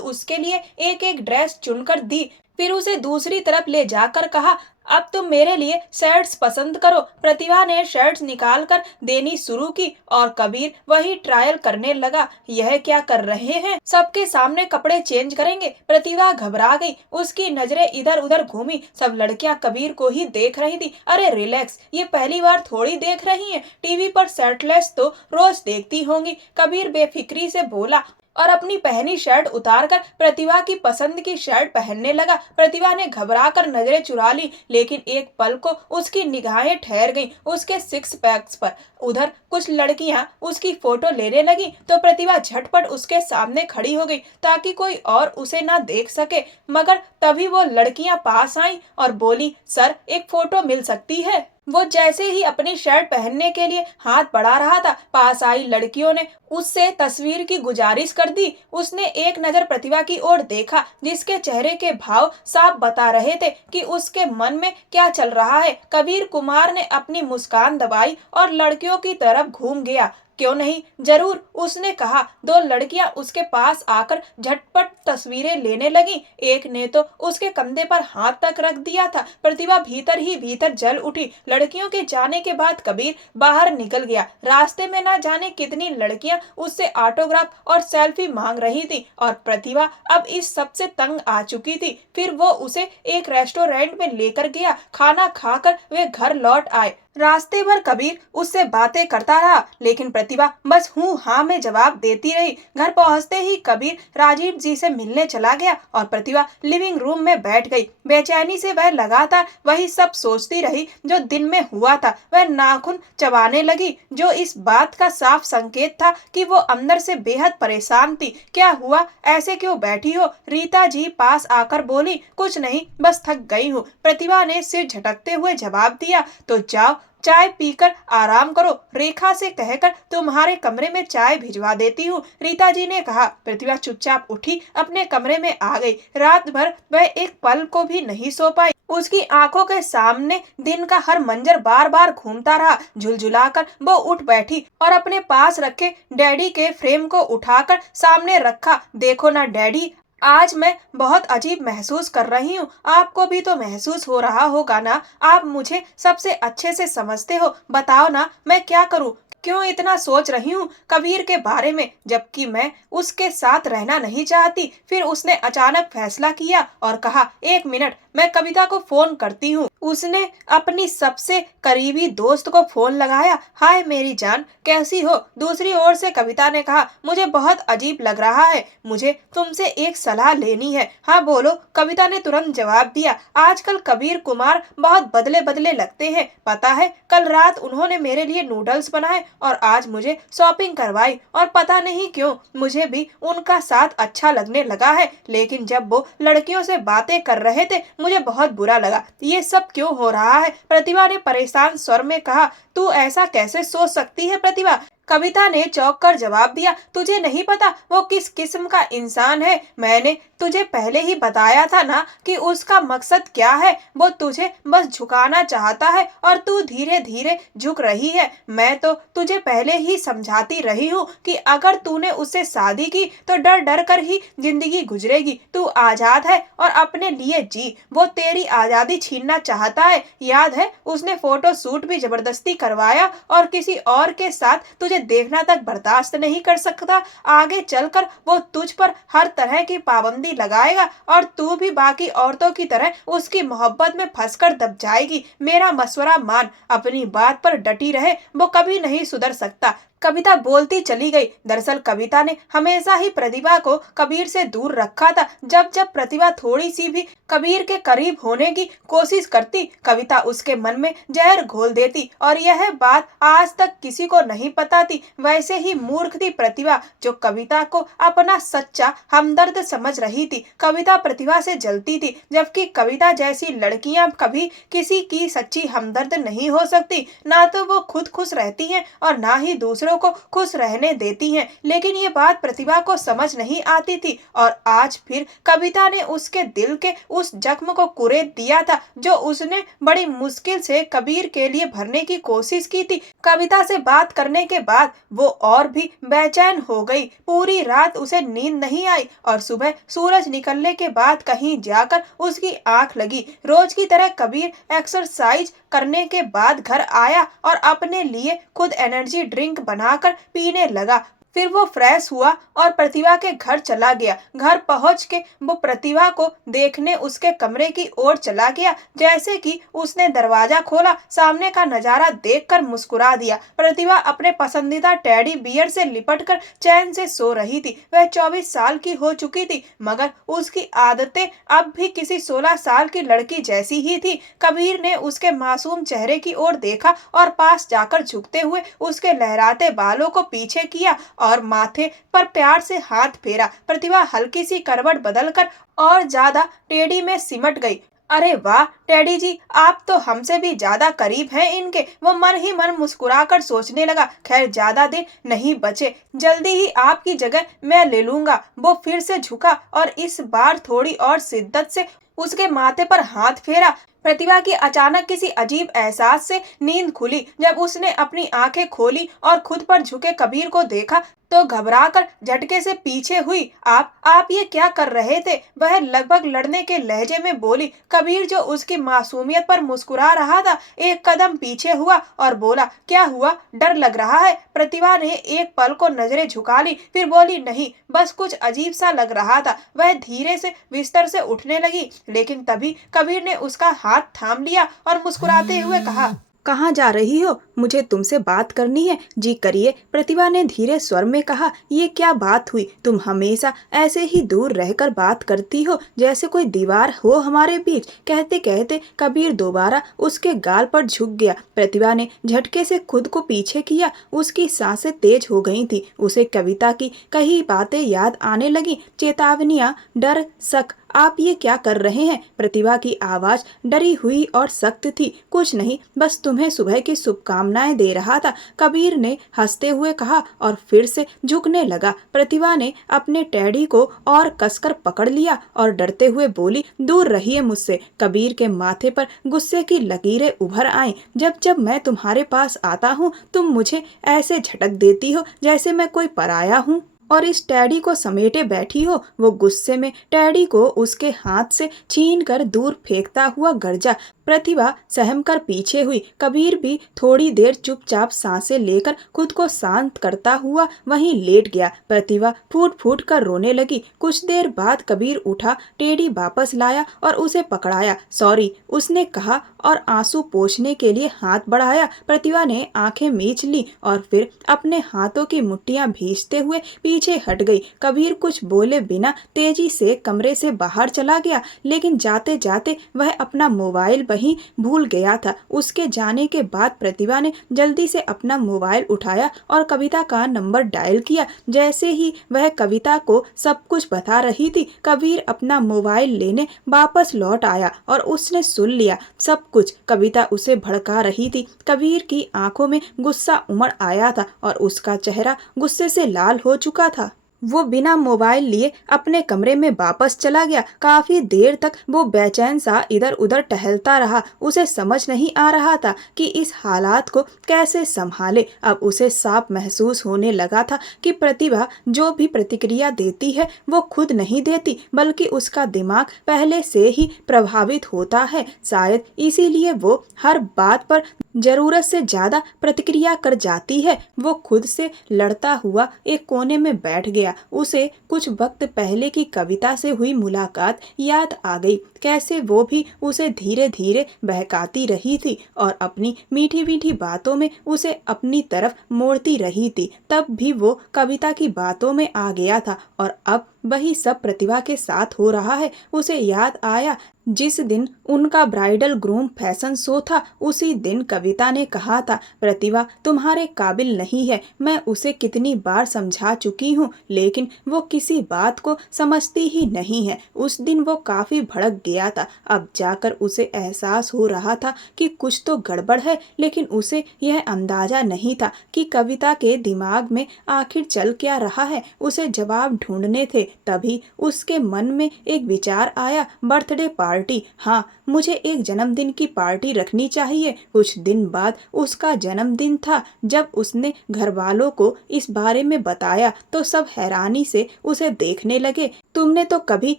उसके लिए एक एक ड्रेस चुनकर दी। फिर उसे दूसरी तरफ ले जाकर कहा, अब तुम मेरे लिए शर्ट्स पसंद करो। प्रतिभा ने शर्ट्स निकाल कर देनी शुरू की और कबीर वही ट्रायल करने लगा। यह क्या कर रहे हैं, सबके सामने कपड़े चेंज करेंगे। प्रतिभा घबरा गई, उसकी नजरें इधर उधर घूमी। सब लड़कियां कबीर को ही देख रही थी। अरे रिलैक्स, ये पहली बार थोड़ी देख रही हैं, टीवी पर शर्टलेस तो रोज देखती होंगी। कबीर बेफिक्री से बोला और अपनी पहनी शर्ट उतारकर प्रतिभा की पसंद की शर्ट पहनने लगा। प्रतिभा ने घबराकर नजरें चुरा ली, लेकिन एक पल को उसकी निगाहें ठहर गईं उसके सिक्स पैक्स पर। उधर कुछ लड़कियां उसकी फोटो लेने लगी तो प्रतिभा झटपट उसके सामने खड़ी हो गई ताकि कोई और उसे ना देख सके। मगर तभी वो लड़कियां पास आईं और बोली, सर एक फोटो मिल सकती है। वो जैसे ही अपनी शर्ट पहनने के लिए हाथ बढ़ा रहा था, पास आई लड़कियों ने उससे तस्वीर की गुजारिश कर दी। उसने एक नजर प्रतिभा की ओर देखा, जिसके चेहरे के भाव साफ बता रहे थे कि उसके मन में क्या चल रहा है। कबीर कुमार ने अपनी मुस्कान दबाई और लड़कियों की तरफ घूम गया। क्यों नहीं, जरूर, उसने कहा। दो लड़कियां उसके पास आकर झटपट तस्वीरें लेने लगी। एक ने तो उसके कंधे पर हाथ तक रख दिया था। प्रतिभा भीतर ही भीतर जल उठी। लड़कियों के जाने के बाद कबीर बाहर निकल गया। रास्ते में ना जाने कितनी लड़कियां उससे ऑटोग्राफ और सेल्फी मांग रही थी और प्रतिभा अब इस सब से तंग आ चुकी थी। फिर वो उसे एक रेस्टोरेंट में लेकर गया। खाना खाकर वे घर लौट आए। रास्ते भर कबीर उससे बातें करता रहा, लेकिन प्रतिभा बस हूँ हाँ में जवाब देती रही। घर पहुँचते ही कबीर राजीव जी से मिलने चला गया और प्रतिभा लिविंग रूम में बैठ गई। बेचैनी से वह लगातार वही सब सोचती रही जो दिन में हुआ था। वह नाखून चबाने लगी, जो इस बात का साफ संकेत था कि वो अंदर से बेहद परेशान थी। क्या हुआ, ऐसे क्यों बैठी हो? रीता जी पास आकर बोली। कुछ नहीं, बस थक गई हूँ, प्रतिभा ने सिर झटकते हुए जवाब दिया। तो जाओ चाय पीकर आराम करो, रेखा से कहकर तुम्हारे कमरे में चाय भिजवा देती हूँ, रीता जी ने कहा। प्रतिभा चुपचाप उठी अपने कमरे में आ गई। रात भर वह एक पल को भी नहीं सो पाई। उसकी आंखों के सामने दिन का हर मंजर बार बार घूमता रहा। झुलझुलाकर वो उठ बैठी और अपने पास रखे डैडी के फ्रेम को उठाकर सामने रखा। देखो ना डैडी, आज मैं बहुत अजीब महसूस कर रही हूँ। आपको भी तो महसूस हो रहा होगा ना, आप मुझे सबसे अच्छे से समझते हो। बताओ ना मैं क्या करूँ, क्यों इतना सोच रही हूँ कबीर के बारे में, जबकि मैं उसके साथ रहना नहीं चाहती। फिर उसने अचानक फैसला किया और कहा, एक मिनट, मैं कविता को फोन करती हूँ। उसने अपनी सबसे करीबी दोस्त को फोन लगाया। हाय मेरी जान, कैसी हो? दूसरी ओर से कविता ने कहा, मुझे बहुत अजीब लग रहा है, मुझे तुमसे एक सलाह लेनी है। हाँ बोलो, कविता ने तुरंत जवाब दिया। आजकल कबीर कुमार बहुत बदले बदले लगते हैं, पता है कल रात उन्होंने मेरे लिए नूडल्स बनाए और आज मुझे शॉपिंग करवाई और पता नहीं क्यों मुझे भी उनका साथ अच्छा लगने लगा है। लेकिन जब वो लड़कियों से बातें कर रहे थे मुझे बहुत बुरा लगा। ये सब क्यों हो रहा है? प्रतिभा ने परेशान स्वर में कहा। तू ऐसा कैसे सोच सकती है प्रतिभा? कविता ने चौंक कर जवाब दिया। तुझे नहीं पता वो किस किस्म का इंसान है? मैंने तुझे पहले ही बताया था ना कि उसका मकसद क्या है। वो तुझे बस झुकाना चाहता है और तू धीरे धीरे झुक रही है। मैं तो तुझे पहले ही समझाती रही हूँ कि अगर तूने उससे शादी की तो डर डर कर ही जिंदगी गुजरेगी। तू आजाद है और अपने लिए जी, वो तेरी आजादी छीनना चाहता है। याद है उसने फोटो शूट भी जबरदस्ती करवाया और किसी और के साथ तुझे तुझे देखना तक बर्दाश्त नहीं कर सकता। आगे चलकर वो तुझ पर हर तरह की पाबंदी लगाएगा और तू भी बाकी औरतों की तरह उसकी मोहब्बत में फंसकर दब जाएगी। मेरा मशवरा मान, अपनी बात पर डटी रहे, वो कभी नहीं सुधर सकता। कविता बोलती चली गई। दरअसल कविता ने हमेशा ही प्रतिभा को कबीर से दूर रखा था। जब जब प्रतिभा थोड़ी सी भी कबीर के करीब होने की कोशिश करती, कविता उसके मन में जहर घोल देती और यह बात आज तक किसी को नहीं पता थी। वैसे ही मूर्ख थी प्रतिभा, जो कविता को अपना सच्चा हमदर्द समझ रही थी। कविता प्रतिभा से जलती थी, जबकि कविता जैसी लड़कियां कभी किसी की सच्ची हमदर्द नहीं हो सकती। ना तो वो खुद खुश रहती हैं और ना ही दूसरों को खुश रहने देती हैं। लेकिन ये बात प्रतिभा को समझ नहीं आती थी और आज फिर कविता ने उसके दिल के उस जख्म को कुरेद दिया था जो उसने बड़ी मुश्किल से कबीर के लिए भरने की कोशिश की थी। कविता से बात करने के बाद वो और भी बेचैन हो गई। पूरी रात उसे नींद नहीं आई और सुबह सूरज निकलने के बाद कहीं जाकर उसकी आंख लगी। रोज की तरह कबीर एक्सरसाइज करने के बाद घर आया और अपने लिए खुद एनर्जी ड्रिंक बनाकर पीने लगा। फिर वो फ्रेश हुआ और प्रतिभा के घर चला गया। घर पहुंच के वो प्रतिभा को देखने उसके कमरे की ओर चला गया। जैसे कि उसने दरवाजा खोला, सामने का नजारा देखकर मुस्कुरा दिया। प्रतिभा अपने पसंदीदा टेडी बियर से लिपटकर चैन से सो रही थी। वह 24 साल की हो चुकी थी, मगर उसकी आदतें अब भी किसी 16 साल की लड़की जैसी ही थी। कबीर ने उसके मासूम चेहरे की ओर देखा और पास जाकर झुकते हुए उसके लहराते बालों को पीछे किया और माथे पर प्यार से हाथ फेरा। प्रतिभा हल्की सी करवट बदलकर और ज्यादा टेडी में सिमट गई। अरे वाह टेडी जी, आप तो हमसे भी ज्यादा करीब हैं इनके। वो मन ही मन मुस्कुराकर सोचने लगा, खैर ज्यादा दिन नहीं बचे, जल्दी ही आपकी जगह मैं ले लूंगा। वो फिर से झुका और इस बार थोड़ी और शिद्दत से उसके माथे पर हाथ फेरा। प्रतिभा की अचानक किसी अजीब एहसास से नींद खुली। जब उसने अपनी आंखें खोली और खुद पर झुके कबीर को देखा तो घबराकर झटके से पीछे हुई। आप ये क्या कर रहे थे? वह लगभग लड़ने के लहजे में बोली। कबीर, जो उसकी मासूमियत पर मुस्कुरा रहा था, एक कदम पीछे हुआ और बोला, क्या हुआ, डर लग रहा है? प्रतिभा ने एक पल को नजरें झुका ली, फिर बोली, नहीं, बस कुछ अजीब सा लग रहा था। वह धीरे से बिस्तर से उठने लगी, लेकिन तभी कबीर ने उसका हाथ थाम लिया और मुस्कुराते हुए कहा, कहाँ जा रही हो? मुझे तुमसे बात करनी है। जी करिए, प्रतिभा ने धीरे स्वर में कहा। ये क्या बात हुई? तुम हमेशा ऐसे ही दूर रहकर बात करती हो, जैसे कोई दीवार हो हमारे बीच। कहते कहते कबीर दोबारा उसके गाल पर झुक गया। प्रतिभा ने झटके से खुद को पीछे किया। उसकी सांसें तेज हो गई थी। उसे कविता की कई बातें याद आने लगी, चेतावनियां, डर, शक। आप ये क्या कर रहे हैं? प्रतिभा की आवाज डरी हुई और सख्त थी। कुछ नहीं, बस तुम्हें सुबह की शुभकामनाएं दे रहा था, कबीर ने हंसते हुए कहा और फिर से झुकने लगा। प्रतिभा ने अपने टेडी को और कसकर पकड़ लिया और डरते हुए बोली, दूर रहिए मुझसे। कबीर के माथे पर गुस्से की लकीरें उभर आईं। जब जब मैं तुम्हारे पास आता हूँ, तुम मुझे ऐसे झटक देती हो जैसे मैं कोई पराया हूँ और इस टैडी को समेटे बैठी हो। वो गुस्से में टैडी को उसके हाथ से छीन कर दूर फेंकता हुआ गरजा। प्रतिभा सहम कर पीछे हुई। कबीर भी थोड़ी देर चुपचाप सांसें लेकर खुद को शांत करता हुआ वहीं लेट गया। प्रतिभा फूट फूट कर रोने लगी। कुछ देर बाद कबीर उठा, टेडी वापस लाया और उसे पकड़ाया। सॉरी, उसने कहा और आंसू पोंछने के लिए हाथ बढ़ाया। प्रतिभा ने आंखें मीच ली और फिर अपने हाथों की मुट्ठियां भींचते हुए पीछे हट गई। कबीर कुछ बोले बिना तेजी से कमरे से बाहर चला गया, लेकिन जाते जाते वह अपना मोबाइल वहीं भूल गया था। उसके जाने के बाद प्रतिभा ने जल्दी से अपना मोबाइल उठाया और कविता का नंबर डायल किया। जैसे ही वह कविता को सब कुछ बता रही थी, कबीर अपना मोबाइल लेने वापस लौट आया और उसने सुन लिया सब कुछ। कविता उसे भड़का रही थी। कबीर की आंखों में गुस्सा उमड़ आया था और उसका चेहरा गुस्से से लाल हो चुका था। वो बिना मोबाइल लिए अपने कमरे में वापस चला गया। काफी देर तक वो बेचैन सा इधर उधर टहलता रहा। उसे समझ नहीं आ रहा था कि इस हालात को कैसे संभाले। अब उसे साफ महसूस होने लगा था कि प्रतिभा जो भी प्रतिक्रिया देती है वो खुद नहीं देती, बल्कि उसका दिमाग पहले से ही प्रभावित होता है। शायद इसीलिए वो हर बात पर जरूरत से ज्यादा प्रतिक्रिया कर जाती है। वो खुद से लड़ता हुआ एक कोने में बैठ गया। उसे कुछ वक्त पहले की कविता से हुई मुलाकात याद आ गई। कैसे वो भी उसे धीरे धीरे बहकाती रही थी और अपनी मीठी मीठी बातों में उसे अपनी तरफ मोड़ती रही थी। तब भी वो कविता की बातों में आ गया था और अब वही सब प्रतिभा के साथ हो रहा है। उसे याद आया जिस दिन उनका ब्राइडल ग्रूम फैशन शो था, उसी दिन कविता ने कहा था, प्रतिभा तुम्हारे काबिल नहीं है। मैं उसे कितनी बार समझा चुकी हूँ, लेकिन वो किसी बात को समझती ही नहीं है। उस दिन वो काफी भड़क गया था। अब जाकर उसे एहसास हो रहा था कि कुछ तो गड़बड़ है, लेकिन उसे यह अंदाजा नहीं था कि कविता के दिमाग में आखिर चल क्या रहा है। उसे जवाब ढूंढने थे। तभी उसके मन में एक विचार आया, बर्थडे पार्टी। हाँ, मुझे एक जन्मदिन की पार्टी रखनी चाहिए। कुछ दिन बाद उसका जन्मदिन था। जब उसने घर वालों को इस बारे में बताया तो सब हैरानी से उसे देखने लगे। तुमने तो कभी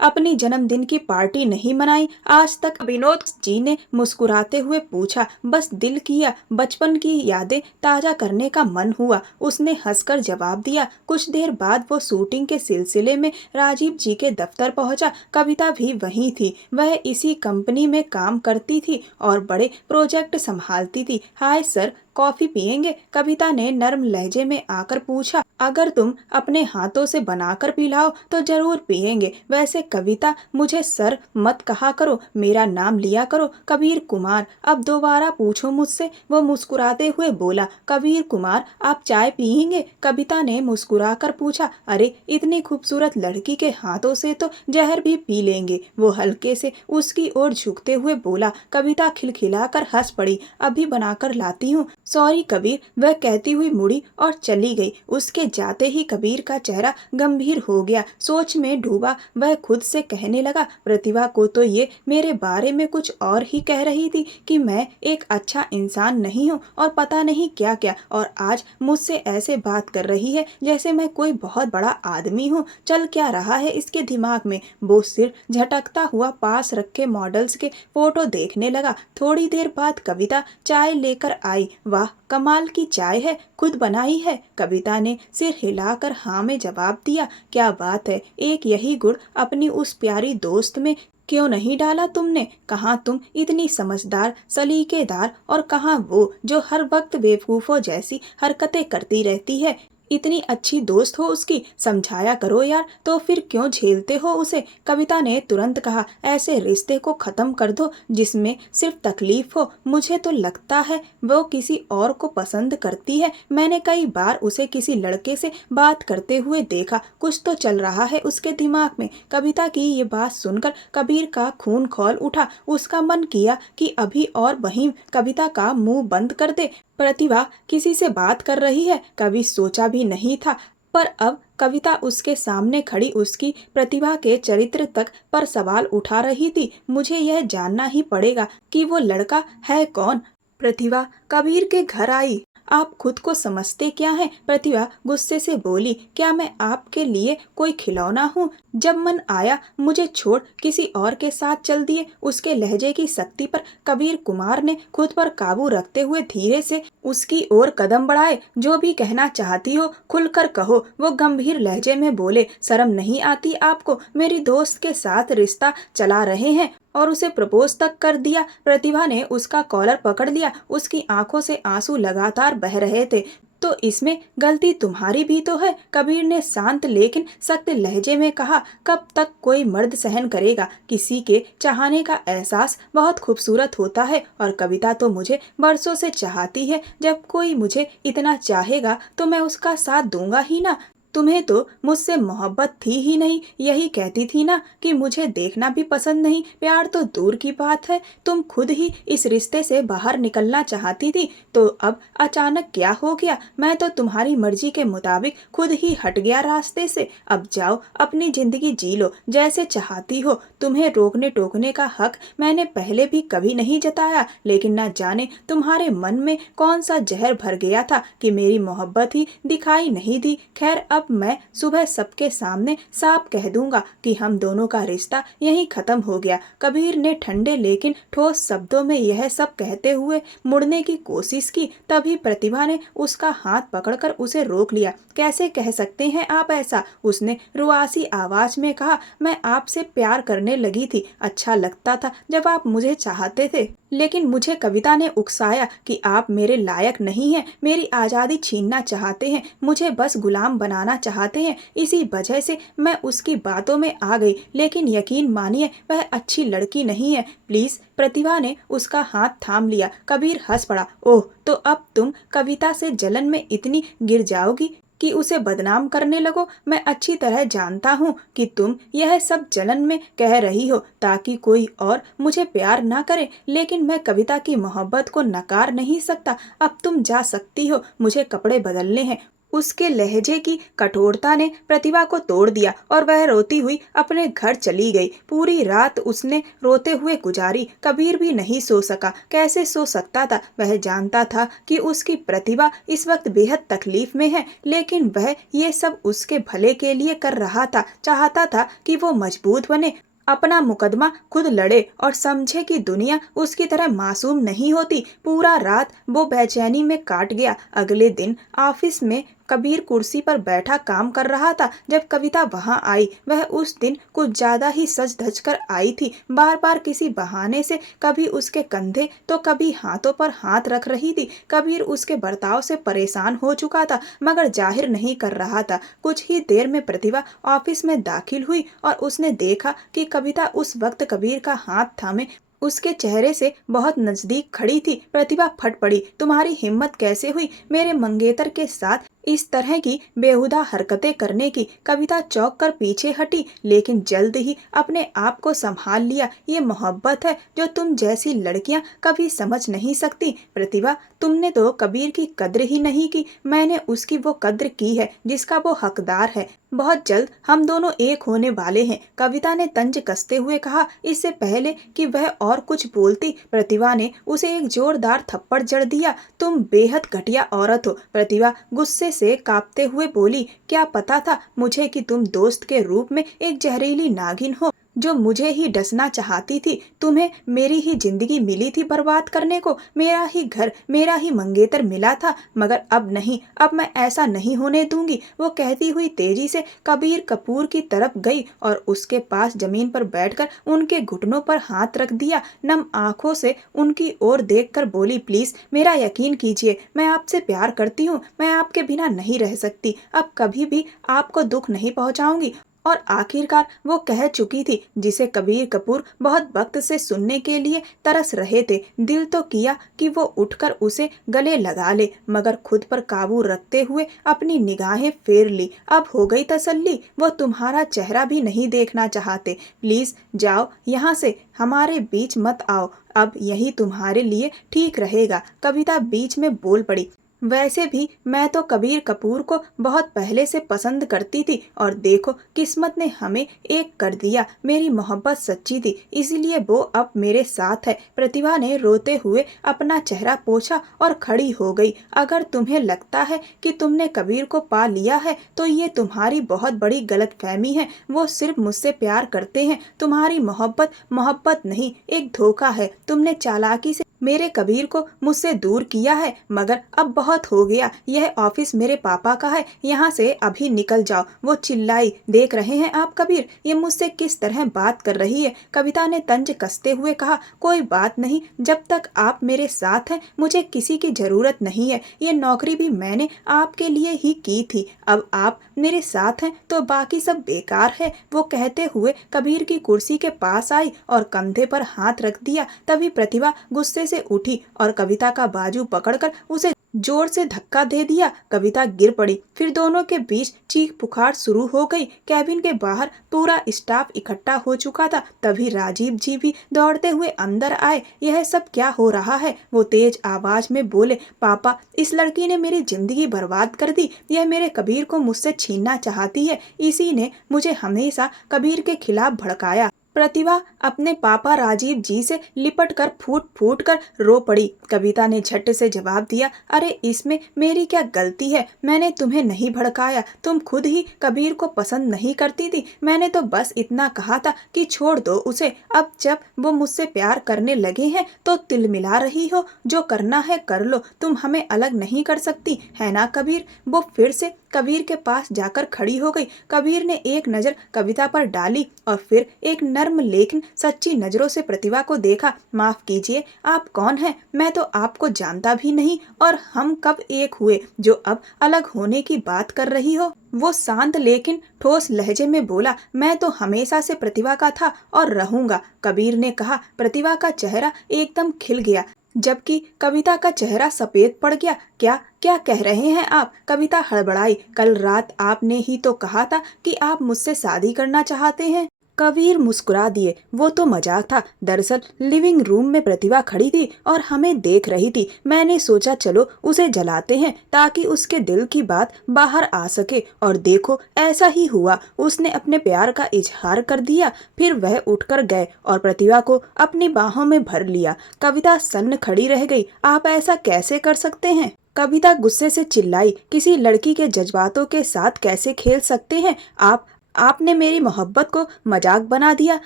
अपनी जन्मदिन की पार्टी नहीं मनाई आज तक? विनोद जी ने मुस्कुराते हुए पूछा। बस दिल किया, बचपन की यादें ताजा करने का मन हुआ, उसने हंसकर जवाब दिया। कुछ देर बाद वो शूटिंग के सिलसिले में राजीव जी के दफ्तर पहुंचा। कविता भी वहीं थी। वह इसी कंपनी में काम करती थी और बड़े प्रोजेक्ट संभालती थी। हाय सर, कॉफी पियेंगे? कविता ने नर्म लहजे में आकर पूछा। अगर तुम अपने हाथों से बनाकर पिलाओ तो जरूर पियेंगे। वैसे कविता, मुझे सर मत कहा करो, मेरा नाम लिया करो, कबीर कुमार। अब दोबारा पूछो मुझसे। वो मुस्कुराते हुए बोला। कबीर कुमार, आप चाय पियेंगे? कविता ने मुस्कुराकर पूछा। अरे, इतनी खूबसूरत लड़की के हाथों से तो जहर भी पी लेंगे। वो हल्के से उसकी ओर झुकते हुए बोला। कविता खिलखिलाकर हंस पड़ी। अभी बनाकर लाती हूँ। सॉरी कबीर, वह कहती हुई मुड़ी और चली गई। उसके जाते ही कबीर का चेहरा गंभीर हो गया। सोच में डूबा वह खुद से कहने लगा, प्रतिभा को तो ये मेरे बारे में कुछ और ही कह रही थी कि मैं एक अच्छा इंसान नहीं हूँ और पता नहीं क्या क्या, और आज मुझसे ऐसे बात कर रही है जैसे मैं कोई बहुत बड़ा आदमी हूँ। चल क्या रहा है इसके दिमाग में? वो सिर झटकता हुआ पास रखे मॉडल्स के फोटो देखने लगा। थोड़ी देर बाद कविता चाय लेकर आई। वाह, कमाल की चाय है, खुद बनाई है? कविता ने सिर हिलाकर हाँ में जवाब दिया। क्या बात है, एक यही गुण अपनी उस प्यारी दोस्त में क्यों नहीं डाला तुमने? कहाँ तुम इतनी समझदार, सलीकेदार, और कहाँ वो जो हर वक्त बेवकूफ़ों जैसी हरकतें करती रहती है। इतनी अच्छी दोस्त हो उसकी, समझाया करो यार। तो फिर क्यों झेलते हो उसे? कविता ने तुरंत कहा। ऐसे रिश्ते को खत्म कर दो जिसमें सिर्फ तकलीफ हो। मुझे तो लगता है वो किसी और को पसंद करती है। मैंने कई बार उसे किसी लड़के से बात करते हुए देखा। कुछ तो चल रहा है उसके दिमाग में। कविता की ये बात सुनकर कबीर का खून खौल उठा। उसका मन किया कि अभी और वहीं कविता का मुंह बंद कर दे। प्रतिभा किसी से बात कर रही है, कभी सोचा भी नहीं था। पर अब कविता उसके सामने खड़ी उसकी प्रतिभा के चरित्र तक पर सवाल उठा रही थी। मुझे यह जानना ही पड़ेगा कि वो लड़का है कौन। प्रतिभा कबीर के घर आई। आप खुद को समझते क्या हैं? प्रतिभा गुस्से से बोली। क्या मैं आपके लिए कोई खिलौना हूँ? जब मन आया मुझे छोड़ किसी और के साथ चल दिए। उसके लहजे की सख्ती पर कबीर कुमार ने खुद पर काबू रखते हुए धीरे से उसकी ओर कदम बढ़ाए। जो भी कहना चाहती हो खुलकर कहो, वो गंभीर लहजे में बोले। शर्म नहीं आती आपको? मेरी दोस्त के साथ रिश्ता चला रहे हैं और उसे प्रपोज तक कर दिया। प्रतिभा ने उसका कॉलर पकड़ लिया। उसकी आंखों से आंसू लगातार बह रहे थे। तो इसमें गलती तुम्हारी भी तो है, कबीर ने शांत लेकिन सख्त लहजे में कहा। कब तक कोई मर्द सहन करेगा? किसी के चाहने का एहसास बहुत खूबसूरत होता है, और कविता तो मुझे बरसों से चाहती है। जब कोई मुझे इतना चाहेगा तो मैं उसका साथ दूंगा ही ना। तुम्हें तो मुझसे मोहब्बत थी ही नहीं, यही कहती थी ना कि मुझे देखना भी पसंद नहीं, प्यार तो दूर की बात है। तुम खुद ही इस रिश्ते से बाहर निकलना चाहती थी, तो अब अचानक क्या हो गया? मैं तो तुम्हारी मर्जी के मुताबिक खुद ही हट गया रास्ते से। अब जाओ, अपनी जिंदगी जी लो जैसे चाहती हो। तुम्हें रोकने टोकने का हक मैंने पहले भी कभी नहीं जताया, लेकिन ना जाने तुम्हारे मन में कौन सा जहर भर गया था कि मेरी मोहब्बत ही दिखाई नहीं दी। खैर, अब मैं सुबह सबके सामने साफ कह दूंगा कि हम दोनों का रिश्ता यहीं खत्म हो गया। कबीर ने ठंडे लेकिन ठोस शब्दों में यह सब कहते हुए मुड़ने की कोशिश की। तभी प्रतिभा ने उसका हाथ पकड़कर उसे रोक लिया। कैसे कह सकते हैं आप ऐसा? उसने रुआसी आवाज में कहा। मैं आपसे प्यार करने लगी थी, अच्छा लगता था जब आप मुझे चाहते थे, लेकिन मुझे कविता ने उकसाया कि आप मेरे लायक नहीं हैं, मेरी आज़ादी छीनना चाहते हैं, मुझे बस गुलाम बनाना चाहते हैं। इसी वजह से मैं उसकी बातों में आ गई, लेकिन यकीन मानिए वह अच्छी लड़की नहीं है। प्लीज। प्रतिभा ने उसका हाथ थाम लिया। कबीर हंस पड़ा। ओह, तो अब तुम कविता से जलन में इतनी गिर जाओगी कि उसे बदनाम करने लगो। मैं अच्छी तरह जानता हूँ कि तुम यह सब जलन में कह रही हो ताकि कोई और मुझे प्यार ना करे, लेकिन मैं कविता की मोहब्बत को नकार नहीं सकता। अब तुम जा सकती हो, मुझे कपड़े बदलने हैं। उसके लहजे की कठोरता ने प्रतिभा को तोड़ दिया और वह रोती हुई अपने घर चली गई। पूरी रात उसने रोते हुए गुजारी। कबीर भी नहीं सो सका। कैसे सो सकता था? वह जानता था कि उसकी प्रतिभा इस वक्त बेहद तकलीफ में है, लेकिन वह ये सब उसके भले के लिए कर रहा था। चाहता था कि वो मजबूत बने, अपना मुकदमा खुद लड़े और समझे कि दुनिया उसकी तरह मासूम नहीं होती। पूरा रात वो बेचैनी में काट गया। अगले दिन ऑफिस में कबीर कुर्सी पर बैठा काम कर रहा था जब कविता वहां आई। वह उस दिन कुछ ज्यादा ही सज धज कर आई थी। बार बार किसी बहाने से कभी उसके कंधे तो कभी हाथों पर हाथ रख रही थी। कबीर उसके बर्ताव से परेशान हो चुका था, मगर जाहिर नहीं कर रहा था। कुछ ही देर में प्रतिभा ऑफिस में दाखिल हुई और उसने देखा कि कविता उस वक्त कबीर का हाथ थामे उसके चेहरे से बहुत नजदीक खड़ी थी। प्रतिभा फट पड़ी। तुम्हारी हिम्मत कैसे हुई मेरे मंगेतर के साथ इस तरह की बेहुदा हरकतें करने की? कविता चौंक कर पीछे हटी, लेकिन जल्द ही अपने आप को संभाल लिया। ये मोहब्बत है जो तुम जैसी लड़कियां कभी समझ नहीं सकती। प्रतिभा, तुमने तो कबीर की कद्र ही नहीं की। मैंने उसकी वो कद्र की है जिसका वो हकदार है। बहुत जल्द हम दोनों एक होने वाले हैं, कविता ने तंज कसते हुए कहा। इससे पहले कि वह और कुछ बोलती, प्रतिभा ने उसे एक जोरदार थप्पड़ जड़ दिया। तुम बेहद घटिया औरत हो, प्रतिभा गुस्से से कांपते हुए बोली। क्या पता था मुझे कि तुम दोस्त के रूप में एक जहरीली नागिन हो जो मुझे ही डसना चाहती थी। तुम्हें मेरी ही जिंदगी मिली थी बर्बाद करने को, मेरा ही घर, मेरा ही मंगेतर मिला था, मगर अब नहीं, अब मैं ऐसा नहीं होने दूंगी। वो कहती हुई तेजी से कबीर कपूर की तरफ गई और उसके पास जमीन पर बैठकर उनके घुटनों पर हाथ रख दिया। नम आंखों से उनकी ओर देखकर बोली, प्लीज मेरा यकीन कीजिए, मैं आपसे प्यार करती हूँ, मैं आपके बिना नहीं रह सकती, अब कभी भी आपको दुख नहीं पहुँचाऊंगी। और आखिरकार वो कह चुकी थी जिसे कबीर कपूर बहुत वक्त से सुनने के लिए तरस रहे थे। दिल तो किया कि वो उठकर उसे गले लगा ले, मगर खुद पर काबू रखते हुए अपनी निगाहें फेर ली। अब हो गई तसल्ली, वो तुम्हारा चेहरा भी नहीं देखना चाहते। प्लीज जाओ यहाँ से, हमारे बीच मत आओ, अब यही तुम्हारे लिए ठीक रहेगा। कविता बीच में बोल पड़ी। वैसे भी मैं तो कबीर कपूर को बहुत पहले से पसंद करती थी, और देखो किस्मत ने हमें एक कर दिया। मेरी मोहब्बत सच्ची थी, इसलिए वो अब मेरे साथ है। प्रतिभा ने रोते हुए अपना चेहरा पोंछा और खड़ी हो गई। अगर तुम्हें लगता है कि तुमने कबीर को पा लिया है तो ये तुम्हारी बहुत बड़ी गलतफहमी है। वो सिर्फ मुझसे प्यार करते हैं। तुम्हारी मोहब्बत मोहब्बत नहीं, एक धोखा है। तुमने चालाकी से मेरे कबीर को मुझसे दूर किया है, मगर अब बहुत हो गया। यह ऑफिस मेरे पापा का है, यहाँ से अभी निकल जाओ। वो चिल्लाई। देख रहे हैं आप कबीर, ये मुझसे किस तरह बात कर रही है? कविता ने तंज कसते हुए कहा। कोई बात नहीं, जब तक आप मेरे साथ हैं मुझे किसी की जरूरत नहीं है। ये नौकरी भी मैंने आपके लिए ही की थी, अब आप मेरे साथ हैं तो बाकी सब बेकार है। वो कहते हुए कबीर की कुर्सी के पास आई और कंधे पर हाथ रख दिया। तभी प्रतिभा गुस्से से उठी और कविता का बाजू पकड़कर उसे जोर से धक्का दे दिया। कविता गिर पड़ी। फिर दोनों के बीच चीख पुकार शुरू हो गई। कैबिन के बाहर पूरा स्टाफ इकट्ठा हो चुका था। तभी राजीव जी भी दौड़ते हुए अंदर आए। यह सब क्या हो रहा है? वो तेज आवाज में बोले, पापा, इस लड़की ने मेरी जिंदगी बर्बाद कर दी। यह मेरे कबीर को मुझसे छीनना चाहती है। इसी ने मुझे हमेशा कबीर के खिलाफ भड़काया। प्रतिभा अपने पापा राजीव जी से लिपट कर फूट फूट कर रो पड़ी। कविता ने झट से जवाब दिया, अरे इसमें मेरी क्या गलती है? मैंने तुम्हें नहीं भड़काया। तुम खुद ही कबीर को पसंद नहीं करती थी। मैंने तो बस इतना कहा था कि छोड़ दो उसे। अब जब वो मुझसे प्यार करने लगे हैं तो तिलमिला रही हो। जो करना है कर लो। तुम हमें अलग नहीं कर सकती, है ना कबीर? वो फिर से कबीर के पास जाकर खड़ी हो गई। कबीर ने एक नज़र कविता पर डाली और फिर एक नर्म लेकिन सच्ची नज़रों से प्रतिभा को देखा। माफ कीजिए, आप कौन हैं? मैं तो आपको जानता भी नहीं। और हम कब एक हुए जो अब अलग होने की बात कर रही हो? वो शांत लेकिन ठोस लहजे में बोला, मैं तो हमेशा से प्रतिभा का था और रहूंगा। कबीर ने कहा। प्रतिभा का चेहरा एकदम खिल गया, जबकि कविता का चेहरा सफेद पड़ गया। क्या क्या कह रहे हैं आप? कविता हड़बड़ाई। कल रात आपने ही तो कहा था कि आप मुझसे शादी करना चाहते हैं। कबीर मुस्कुरा दिए। वो तो मजाक था। दरअसल लिविंग रूम में प्रतिभा खड़ी थी और हमें देख रही थी। मैंने सोचा चलो उसे जलाते हैं ताकि उसके दिल की बात बाहर आ सके। और देखो ऐसा ही हुआ। उसने अपने प्यार का इजहार कर दिया। फिर वह उठकर गए और प्रतिभा को अपनी बाहों में भर लिया। कविता सन्न खड़ी रह गई। आप ऐसा कैसे कर सकते हैं? कविता गुस्से से चिल्लाई, किसी लड़की के जज्बातों के साथ कैसे खेल सकते हैं आप? आपने मेरी मोहब्बत को मजाक बना दिया।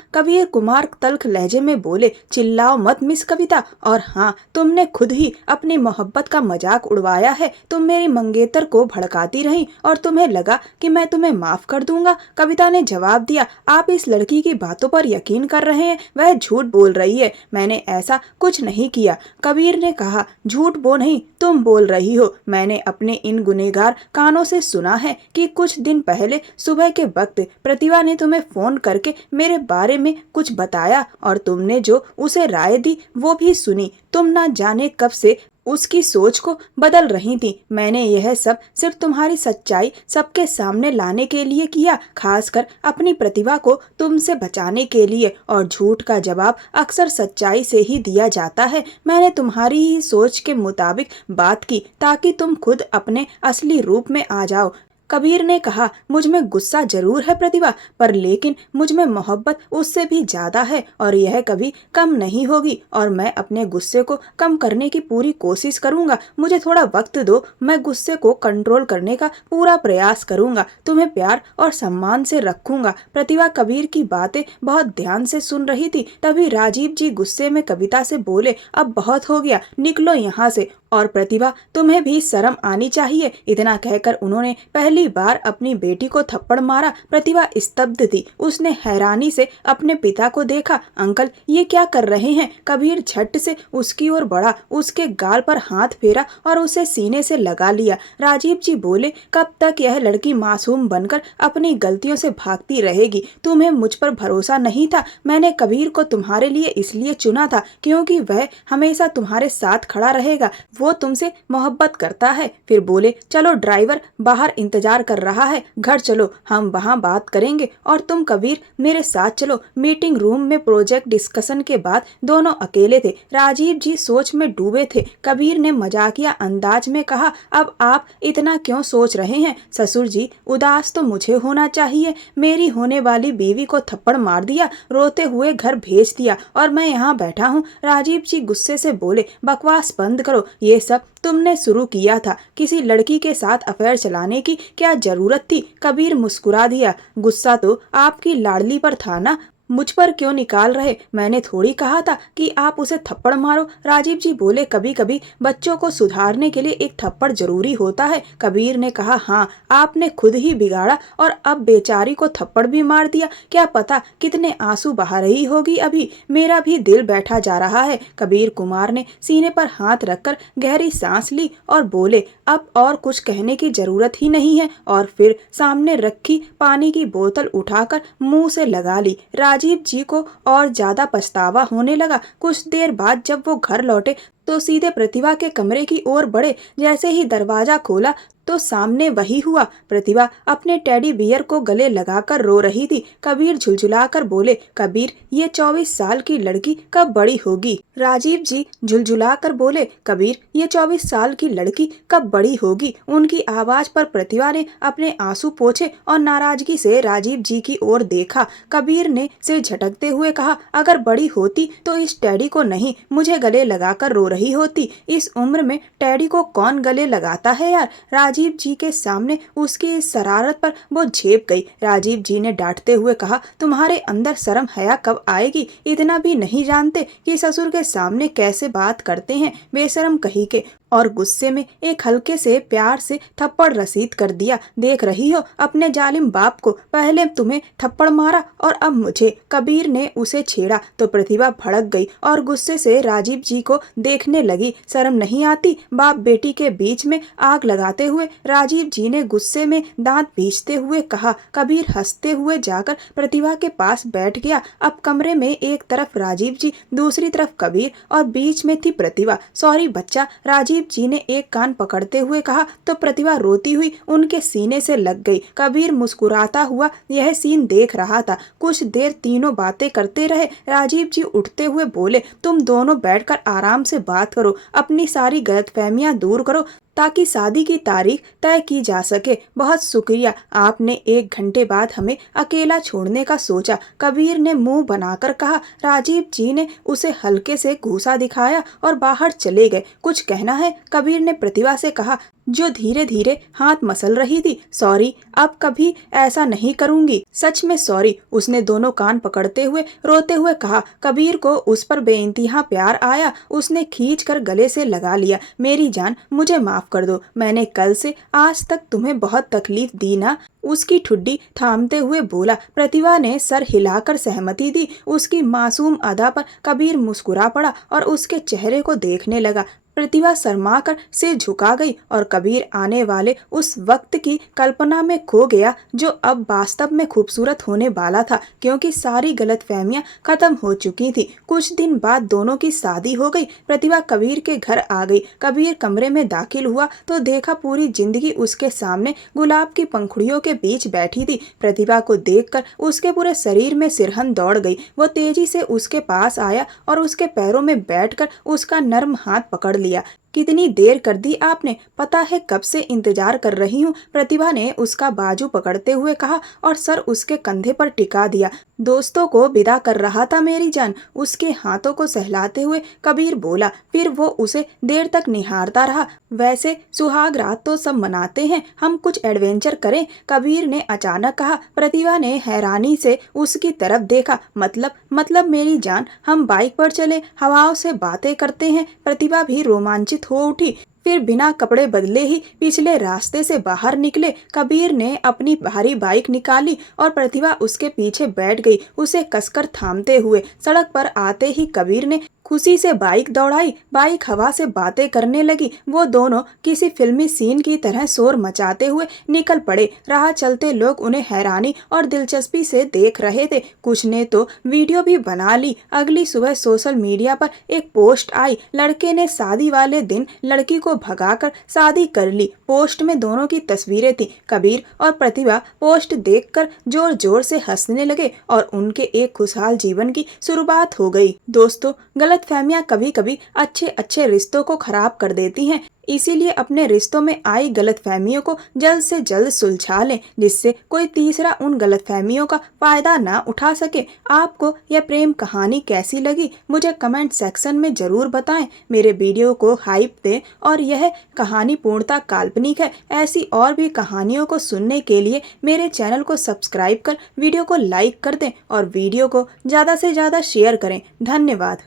कबीर कुमार तल्ख लहजे में बोले, चिल्लाओ मत मिस कविता। और हाँ, तुमने खुद ही अपनी मोहब्बत का मजाक उड़वाया है। तुम मेरी मंगेतर को भड़काती रही और तुम्हें लगा कि मैं तुम्हें माफ कर दूंगा। कविता ने जवाब दिया, आप इस लड़की की बातों पर यकीन कर रहे हैं। वह झूठ बोल रही है। मैंने ऐसा कुछ नहीं किया। कबीर ने कहा, झूठ वो नहीं, तुम बोल रही हो। मैंने अपने इन गुनहगार कानों से सुना है कि कुछ दिन पहले सुबह के वक्त प्रतिभा ने तुम्हें फोन करके मेरे बारे में कुछ बताया और तुमने जो उसे राय दी वो भी सुनी। तुम ना जाने कब से उसकी सोच को बदल रही थी। मैंने यह सब सिर्फ तुम्हारी सच्चाई सबके सामने लाने के लिए किया, खासकर अपनी प्रतिभा को तुमसे बचाने के लिए। और झूठ का जवाब अक्सर सच्चाई से ही दिया जाता है। मैंने तुम्हारी ही सोच के मुताबिक बात की ताकि तुम खुद अपने असली रूप में आ जाओ। कबीर ने कहा, मुझ में गुस्सा जरूर है प्रतिभा, पर लेकिन मुझ में मोहब्बत उससे भी ज्यादा है और यह कभी कम नहीं होगी। और मैं अपने गुस्से को कम करने की पूरी कोशिश करूंगा। मुझे थोड़ा वक्त दो, मैं गुस्से को कंट्रोल करने का पूरा प्रयास करूंगा। तुम्हें प्यार और सम्मान से रखूंगा। प्रतिभा कबीर की बातें बहुत ध्यान से सुन रही थी। तभी राजीव जी गुस्से में कविता से बोले, अब बहुत हो गया, निकलो यहाँ से। और प्रतिभा, तुम्हें भी शर्म आनी चाहिए। इतना कहकर उन्होंने पहली बार अपनी बेटी को थप्पड़ मारा। प्रतिभा स्तब्ध थी। उसने हैरानी से अपने पिता को देखा। अंकल, ये क्या कर रहे हैं? कबीर झट से उसकी ओर बढ़ा, उसके गाल पर हाथ फेरा और उसे सीने से लगा लिया। राजीव जी बोले, कब तक यह लड़की मासूम बनकर अपनी गलतियों से भागती रहेगी? तुम्हें मुझ पर भरोसा नहीं था। मैंने कबीर को तुम्हारे लिए इसलिए चुना था क्योंकि वह हमेशा तुम्हारे साथ खड़ा रहेगा। वो तुमसे मोहब्बत करता है। फिर बोले, चलो ड्राइवर बाहर इंतजार कर रहा है, घर चलो, हम वहाँ बात करेंगे। और तुम कबीर मेरे साथ चलो। मीटिंग रूम में प्रोजेक्ट डिस्कशन के बाद दोनों अकेले थे। राजीव जी सोच में डूबे थे। कबीर ने मजाकिया अंदाज में कहा, अब आप इतना क्यों सोच रहे हैं? ससुर जी, उदास तो मुझे होना चाहिए। मेरी होने वाली बीवी को थप्पड़ मार दिया, रोते हुए घर भेज दिया और मैं यहाँ बैठा हूँ। राजीव जी गुस्से से बोले, बकवास बंद करो। ये सब तुमने शुरू किया था। किसी लड़की के साथ अफेयर चलाने की क्या जरूरत थी? कबीर मुस्कुरा दिया, गुस्सा तो आपकी लाडली पर था ना, मुझ पर क्यों निकाल रहे? मैंने थोड़ी कहा था कि आप उसे थप्पड़ मारो। राजीव जी बोले, कभी कभी बच्चों को सुधारने के लिए एक थप्पड़ जरूरी होता है। कबीर ने कहा, हाँ, आपने खुद ही बिगाड़ा और अब बेचारी को थप्पड़ भी मार दिया। क्या पता कितने आंसू बहा रही होगी अभी। मेरा भी दिल बैठा जा रहा है। कबीर कुमार ने सीने पर हाथ रखकर गहरी सांस ली और बोले, अब और कुछ कहने की जरूरत ही नहीं है। और फिर सामने रखी पानी की बोतल उठाकर मुंह से लगा ली। राजीव जी को और ज्यादा पछतावा होने लगा। कुछ देर बाद जब वो घर लौटे तो सीधे प्रतिभा के कमरे की ओर बढ़े। जैसे ही दरवाजा खोला तो सामने वही हुआ। प्रतिभा अपने टेडी बियर को गले लगाकर रो रही थी। कबीर झुलझुलाकर बोले, कबीर ये 24 साल की लड़की कब बड़ी होगी? राजीव जी झुलझुलाकर बोले, कबीर ये 24 साल की लड़की कब बड़ी होगी? उनकी आवाज पर प्रतिभा ने अपने आंसू पोंछे और नाराजगी से राजीव जी की ओर देखा। कबीर ने सिर झटकते हुए कहा, अगर बड़ी होती तो इस टेडी को नहीं, मुझे गले लगाकर रो रही होती। इस उम्र में टेडी को कौन गले लगाता है यार? राजीव जी के सामने उसकी इस शरारत पर वो झेप गई। राजीव जी ने डांटते हुए कहा, तुम्हारे अंदर शर्म हया कब आएगी? इतना भी नहीं जानते कि ससुर के सामने कैसे बात करते हैं, बेशरम कही के। और गुस्से में एक हल्के से प्यार से थप्पड़ रसीद कर दिया। देख रही हो अपने जालिम बाप को, पहले तुम्हें थप्पड़ मारा और अब मुझे। कबीर ने उसे छेड़ा तो प्रतिभा भड़क गई और गुस्से से राजीव जी को देखने लगी। शर्म नहीं आती? बाप बेटी के बीच में आग लगाते हुए राजीव जी ने गुस्से में दांत पीसते हुए कहा। कबीर हंसते हुए जाकर प्रतिभा के पास बैठ गया। अब कमरे में एक तरफ राजीव जी, दूसरी तरफ कबीर और बीच में थी प्रतिभा। सॉरी बच्चा, राजीव जी ने एक कान पकड़ते हुए कहा तो प्रतिभा रोती हुई उनके सीने से लग गई। कबीर मुस्कुराता हुआ यह सीन देख रहा था। कुछ देर तीनों बातें करते रहे। राजीव जी उठते हुए बोले, तुम दोनों बैठकर आराम से बात करो, अपनी सारी गलतफहमियां दूर करो ताकि शादी की तारीख तय की जा सके। बहुत शुक्रिया, आपने 1 घंटे बाद हमें अकेला छोड़ने का सोचा। कबीर ने मुंह बनाकर कहा। राजीव जी ने उसे हल्के से घूंसा दिखाया और बाहर चले गए। कुछ कहना है? कबीर ने प्रतिभा से कहा, जो धीरे धीरे हाथ मसल रही थी। सॉरी, अब कभी ऐसा नहीं करूंगी, सच में सॉरी, उसने दोनों कान पकड़ते हुए रोते हुए कहा। कबीर को उस पर बेइंतहा प्यार आया। उसने खींच कर गले से लगा लिया। मेरी जान, मुझे माफ कर दो, मैंने कल से आज तक तुम्हें बहुत तकलीफ दी ना? उसकी ठुड्डी थामते हुए बोला। प्रतिभा ने सर हिलाकर सहमति दी। उसकी मासूम अदा पर कबीर मुस्कुरा पड़ा और उसके चेहरे को देखने लगा। प्रतिभा शर्माकर सिर झुका गई और कबीर आने वाले उस वक्त की कल्पना में खो गया जो अब वास्तव में खूबसूरत होने वाला था, क्योंकि सारी गलतफहमियां खत्म हो चुकी थी। कुछ दिन बाद दोनों की शादी हो गई। प्रतिभा कबीर के घर आ गई। कबीर कमरे में दाखिल हुआ तो देखा पूरी जिंदगी उसके सामने गुलाब की पंखुड़ियों के बीच बैठी थी। प्रतिभा को देखकर उसके पूरे शरीर में सिरहन दौड़ गई। वो तेजी से उसके पास आया और उसके पैरों में बैठकर उसका नर्म हाथ पकड़ लिया। कितनी देर कर दी आपने, पता है कब से इंतजार कर रही हूँ, प्रतिभा ने उसका बाजू पकड़ते हुए कहा और सर उसके कंधे पर टिका दिया। दोस्तों को विदा कर रहा था मेरी जान, उसके हाथों को सहलाते हुए कबीर बोला। फिर वो उसे देर तक निहारता रहा। वैसे सुहाग रात तो सब मनाते हैं, हम कुछ एडवेंचर करें, कबीर ने अचानक कहा। प्रतिभा ने हैरानी से उसकी तरफ देखा। मतलब मेरी जान, हम बाइक पर चले, हवाओं से बातें करते हैं। प्रतिभा भी रोमांचित हो उठी। फिर बिना कपड़े बदले ही पिछले रास्ते से बाहर निकले। कबीर ने अपनी भारी बाइक निकाली और प्रतिभा उसके पीछे बैठ गई, उसे कसकर थामते हुए। सड़क पर आते ही कबीर ने खुशी से बाइक दौड़ाई। बाइक हवा से बातें करने लगी। वो दोनों किसी फिल्मी सीन की तरह शोर मचाते हुए निकल पड़े। राह चलते लोग उन्हें हैरानी और दिलचस्पी से देख रहे थे। कुछ ने तो वीडियो भी बना ली। अगली सुबह सोशल मीडिया पर एक पोस्ट आई। लड़के ने शादी वाले दिन लड़की को भगाकर शादी कर ली। पोस्ट में दोनों की तस्वीरें थी। कबीर और प्रतिभा पोस्ट देखकर जोर जोर से हंसने लगे और उनके एक खुशहाल जीवन की शुरुआत हो गई। दोस्तों, गलतफहमियां कभी कभी अच्छे रिश्तों को खराब कर देती हैं। इसीलिए अपने रिश्तों में आई गलतफहमियों को जल्द से जल्द सुलझा लें, जिससे कोई तीसरा उन गलतफहमियों का फायदा ना उठा सके। आपको यह प्रेम कहानी कैसी लगी, मुझे कमेंट सेक्शन में जरूर बताएं। मेरे वीडियो को हाइप दें और यह कहानी पूर्णतः काल्पनिक है। ऐसी और भी कहानियों को सुनने के लिए मेरे चैनल को सब्सक्राइब कर वीडियो को लाइक कर दें और वीडियो को ज़्यादा से ज़्यादा शेयर करें। धन्यवाद।